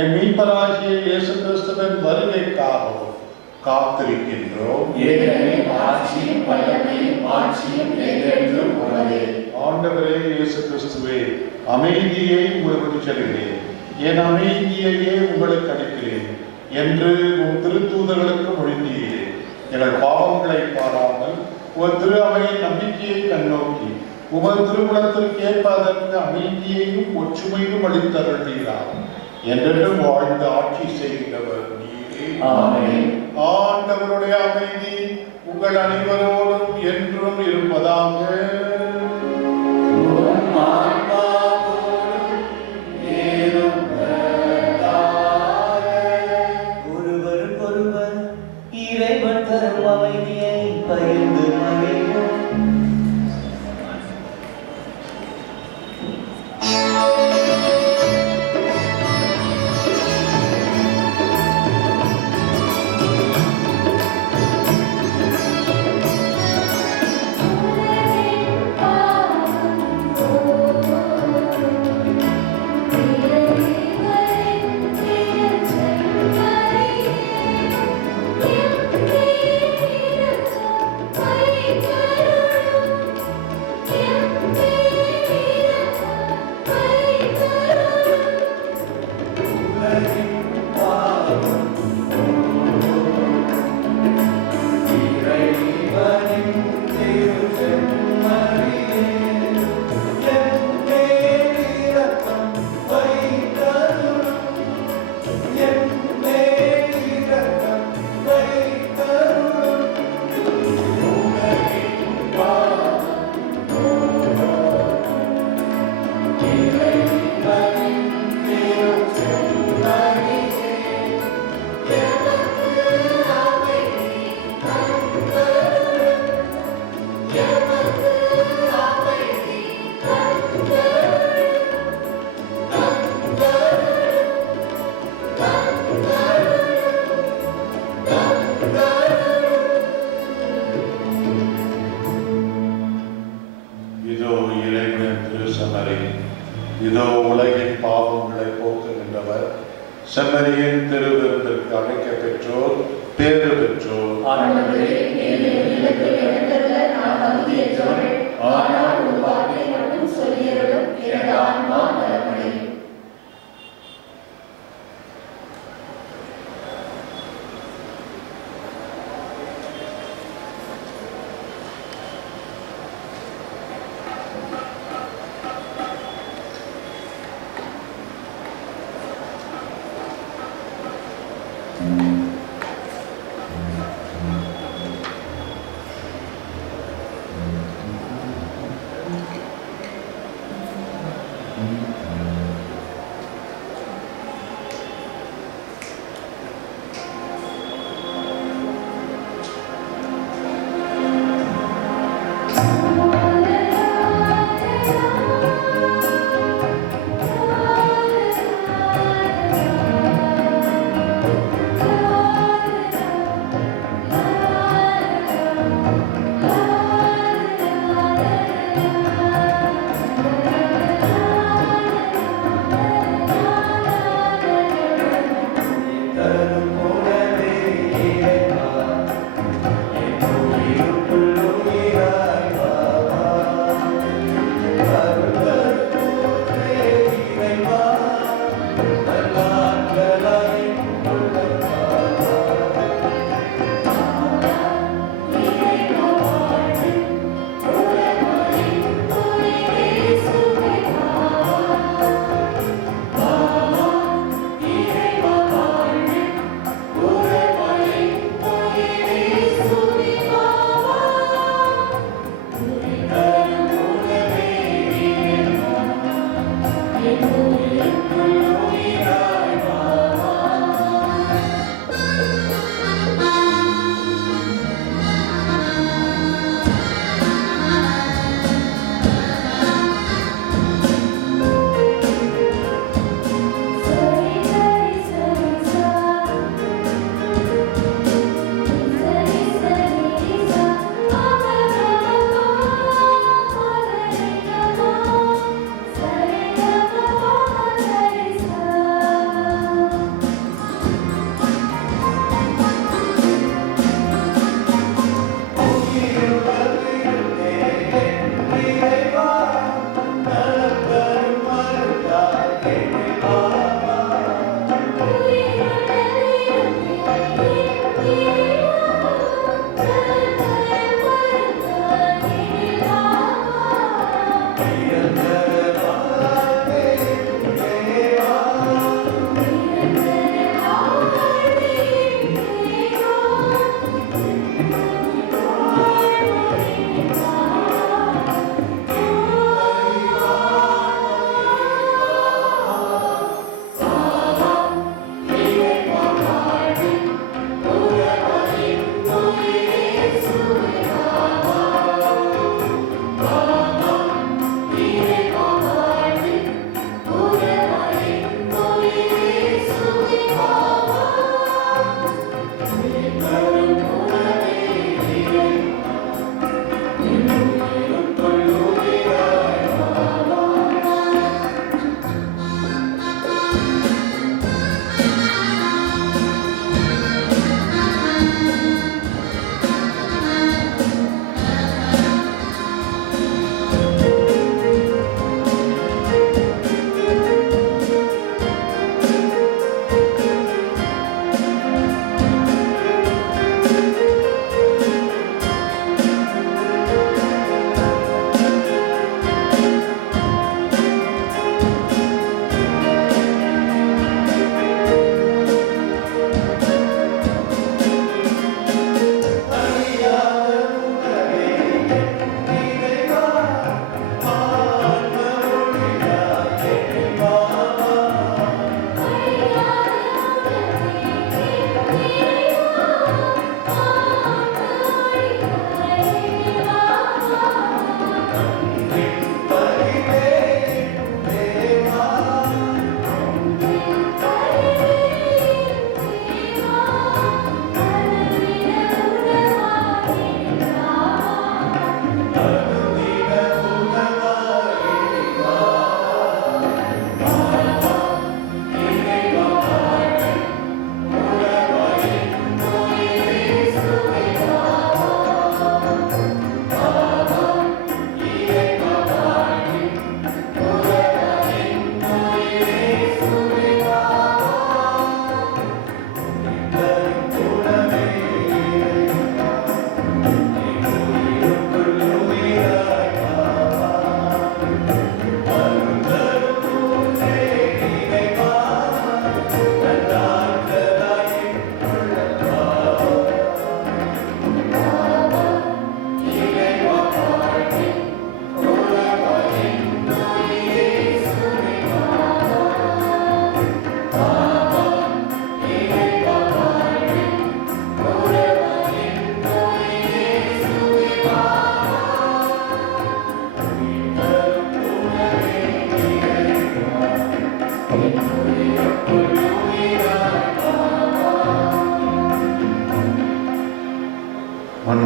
என் மீட்பராகிய இயேசு கிறிஸ்துவின் வருகைக்காகவும் காத்திருக்கின்றோம். ஆண்டவரே இயேசு கிறிஸ்துவே, அமைதியை உங்களுக்கு செல்கிறேன், என் அமைதியையே உங்களுக்கு அளிக்கிறேன் என்று உன் திருத்தூதர்களுக்கு மொழிந்தீரே. எங்கள் பாவங்களை பாராமல் உன் திரு அவையின் நம்பிக்கையை கண்ணோக்கி உமது திருவுளத்திற்கு ஏற்ப அதற்கு அமைதியையும் ஒற்றுமையும் அளித்தருளீராம். என்றென்றும் வாழ்ந்து ஆட்சி செய்கிறவர் நீரே. ஆண்டவருடைய அமைதி உங்கள் அனைவரோடும் என்றும் இருப்பதாக. ஒருவருக்கொருவர் இறைவன் தரும் அமைதியை பகிர்ந்து மகிழ்வோம். இதோ உலகின் பாவங்களை போக்குகின்றவர். செம்மறியின் திருவிருந்திற்கு அழைக்க பெற்றோர் பேறு பெற்றோர். Thank you.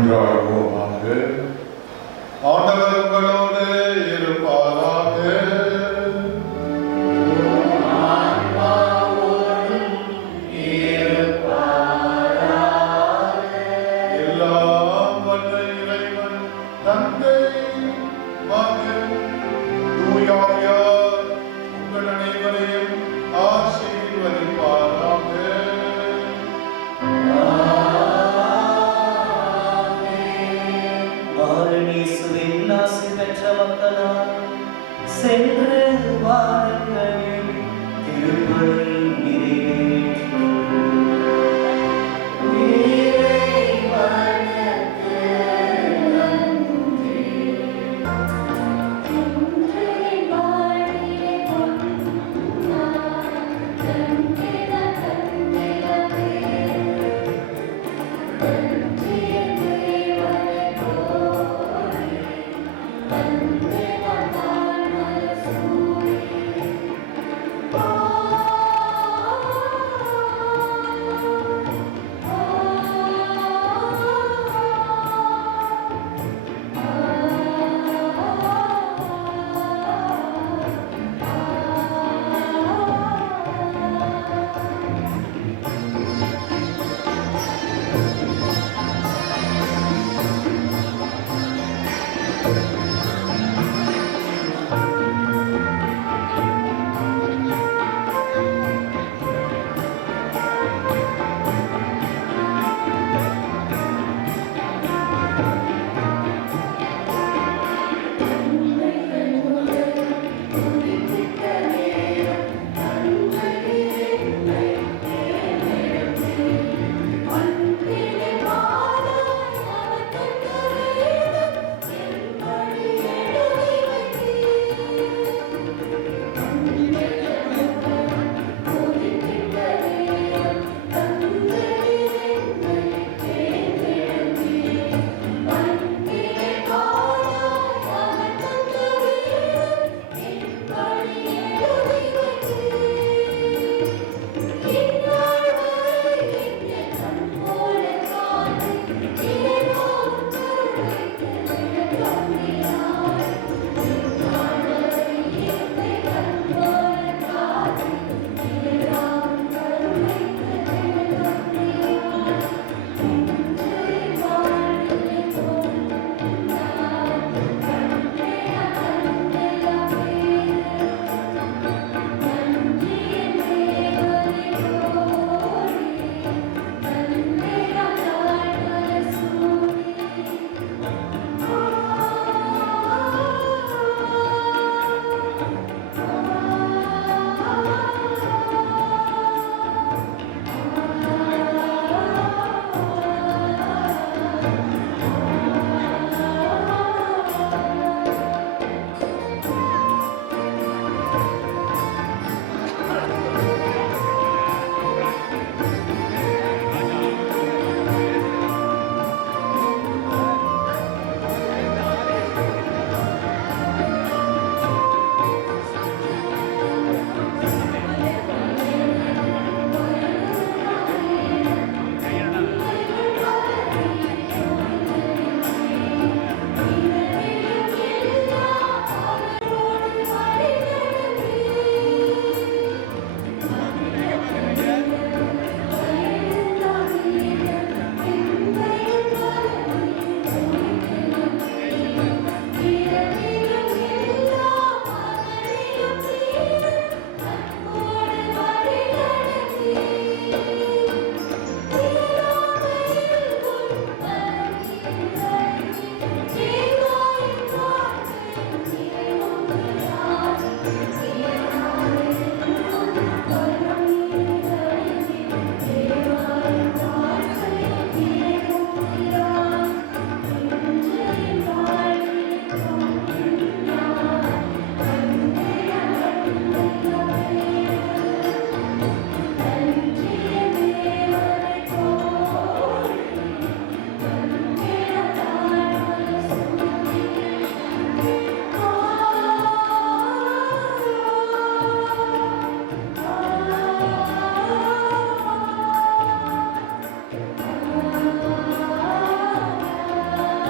மன்றாடுவோமாக. ஆண்டவர் உங்களோடு இருப்பாராக. எல்லாம் வல்ல இறைவன் தந்தை மகன் தூயாவியார் உங்கள் அனைவரையும் ஆசீர்வதிப்பாராக. மாரநேசுவின் ஆசி பெற்ற மக்களால் சென்று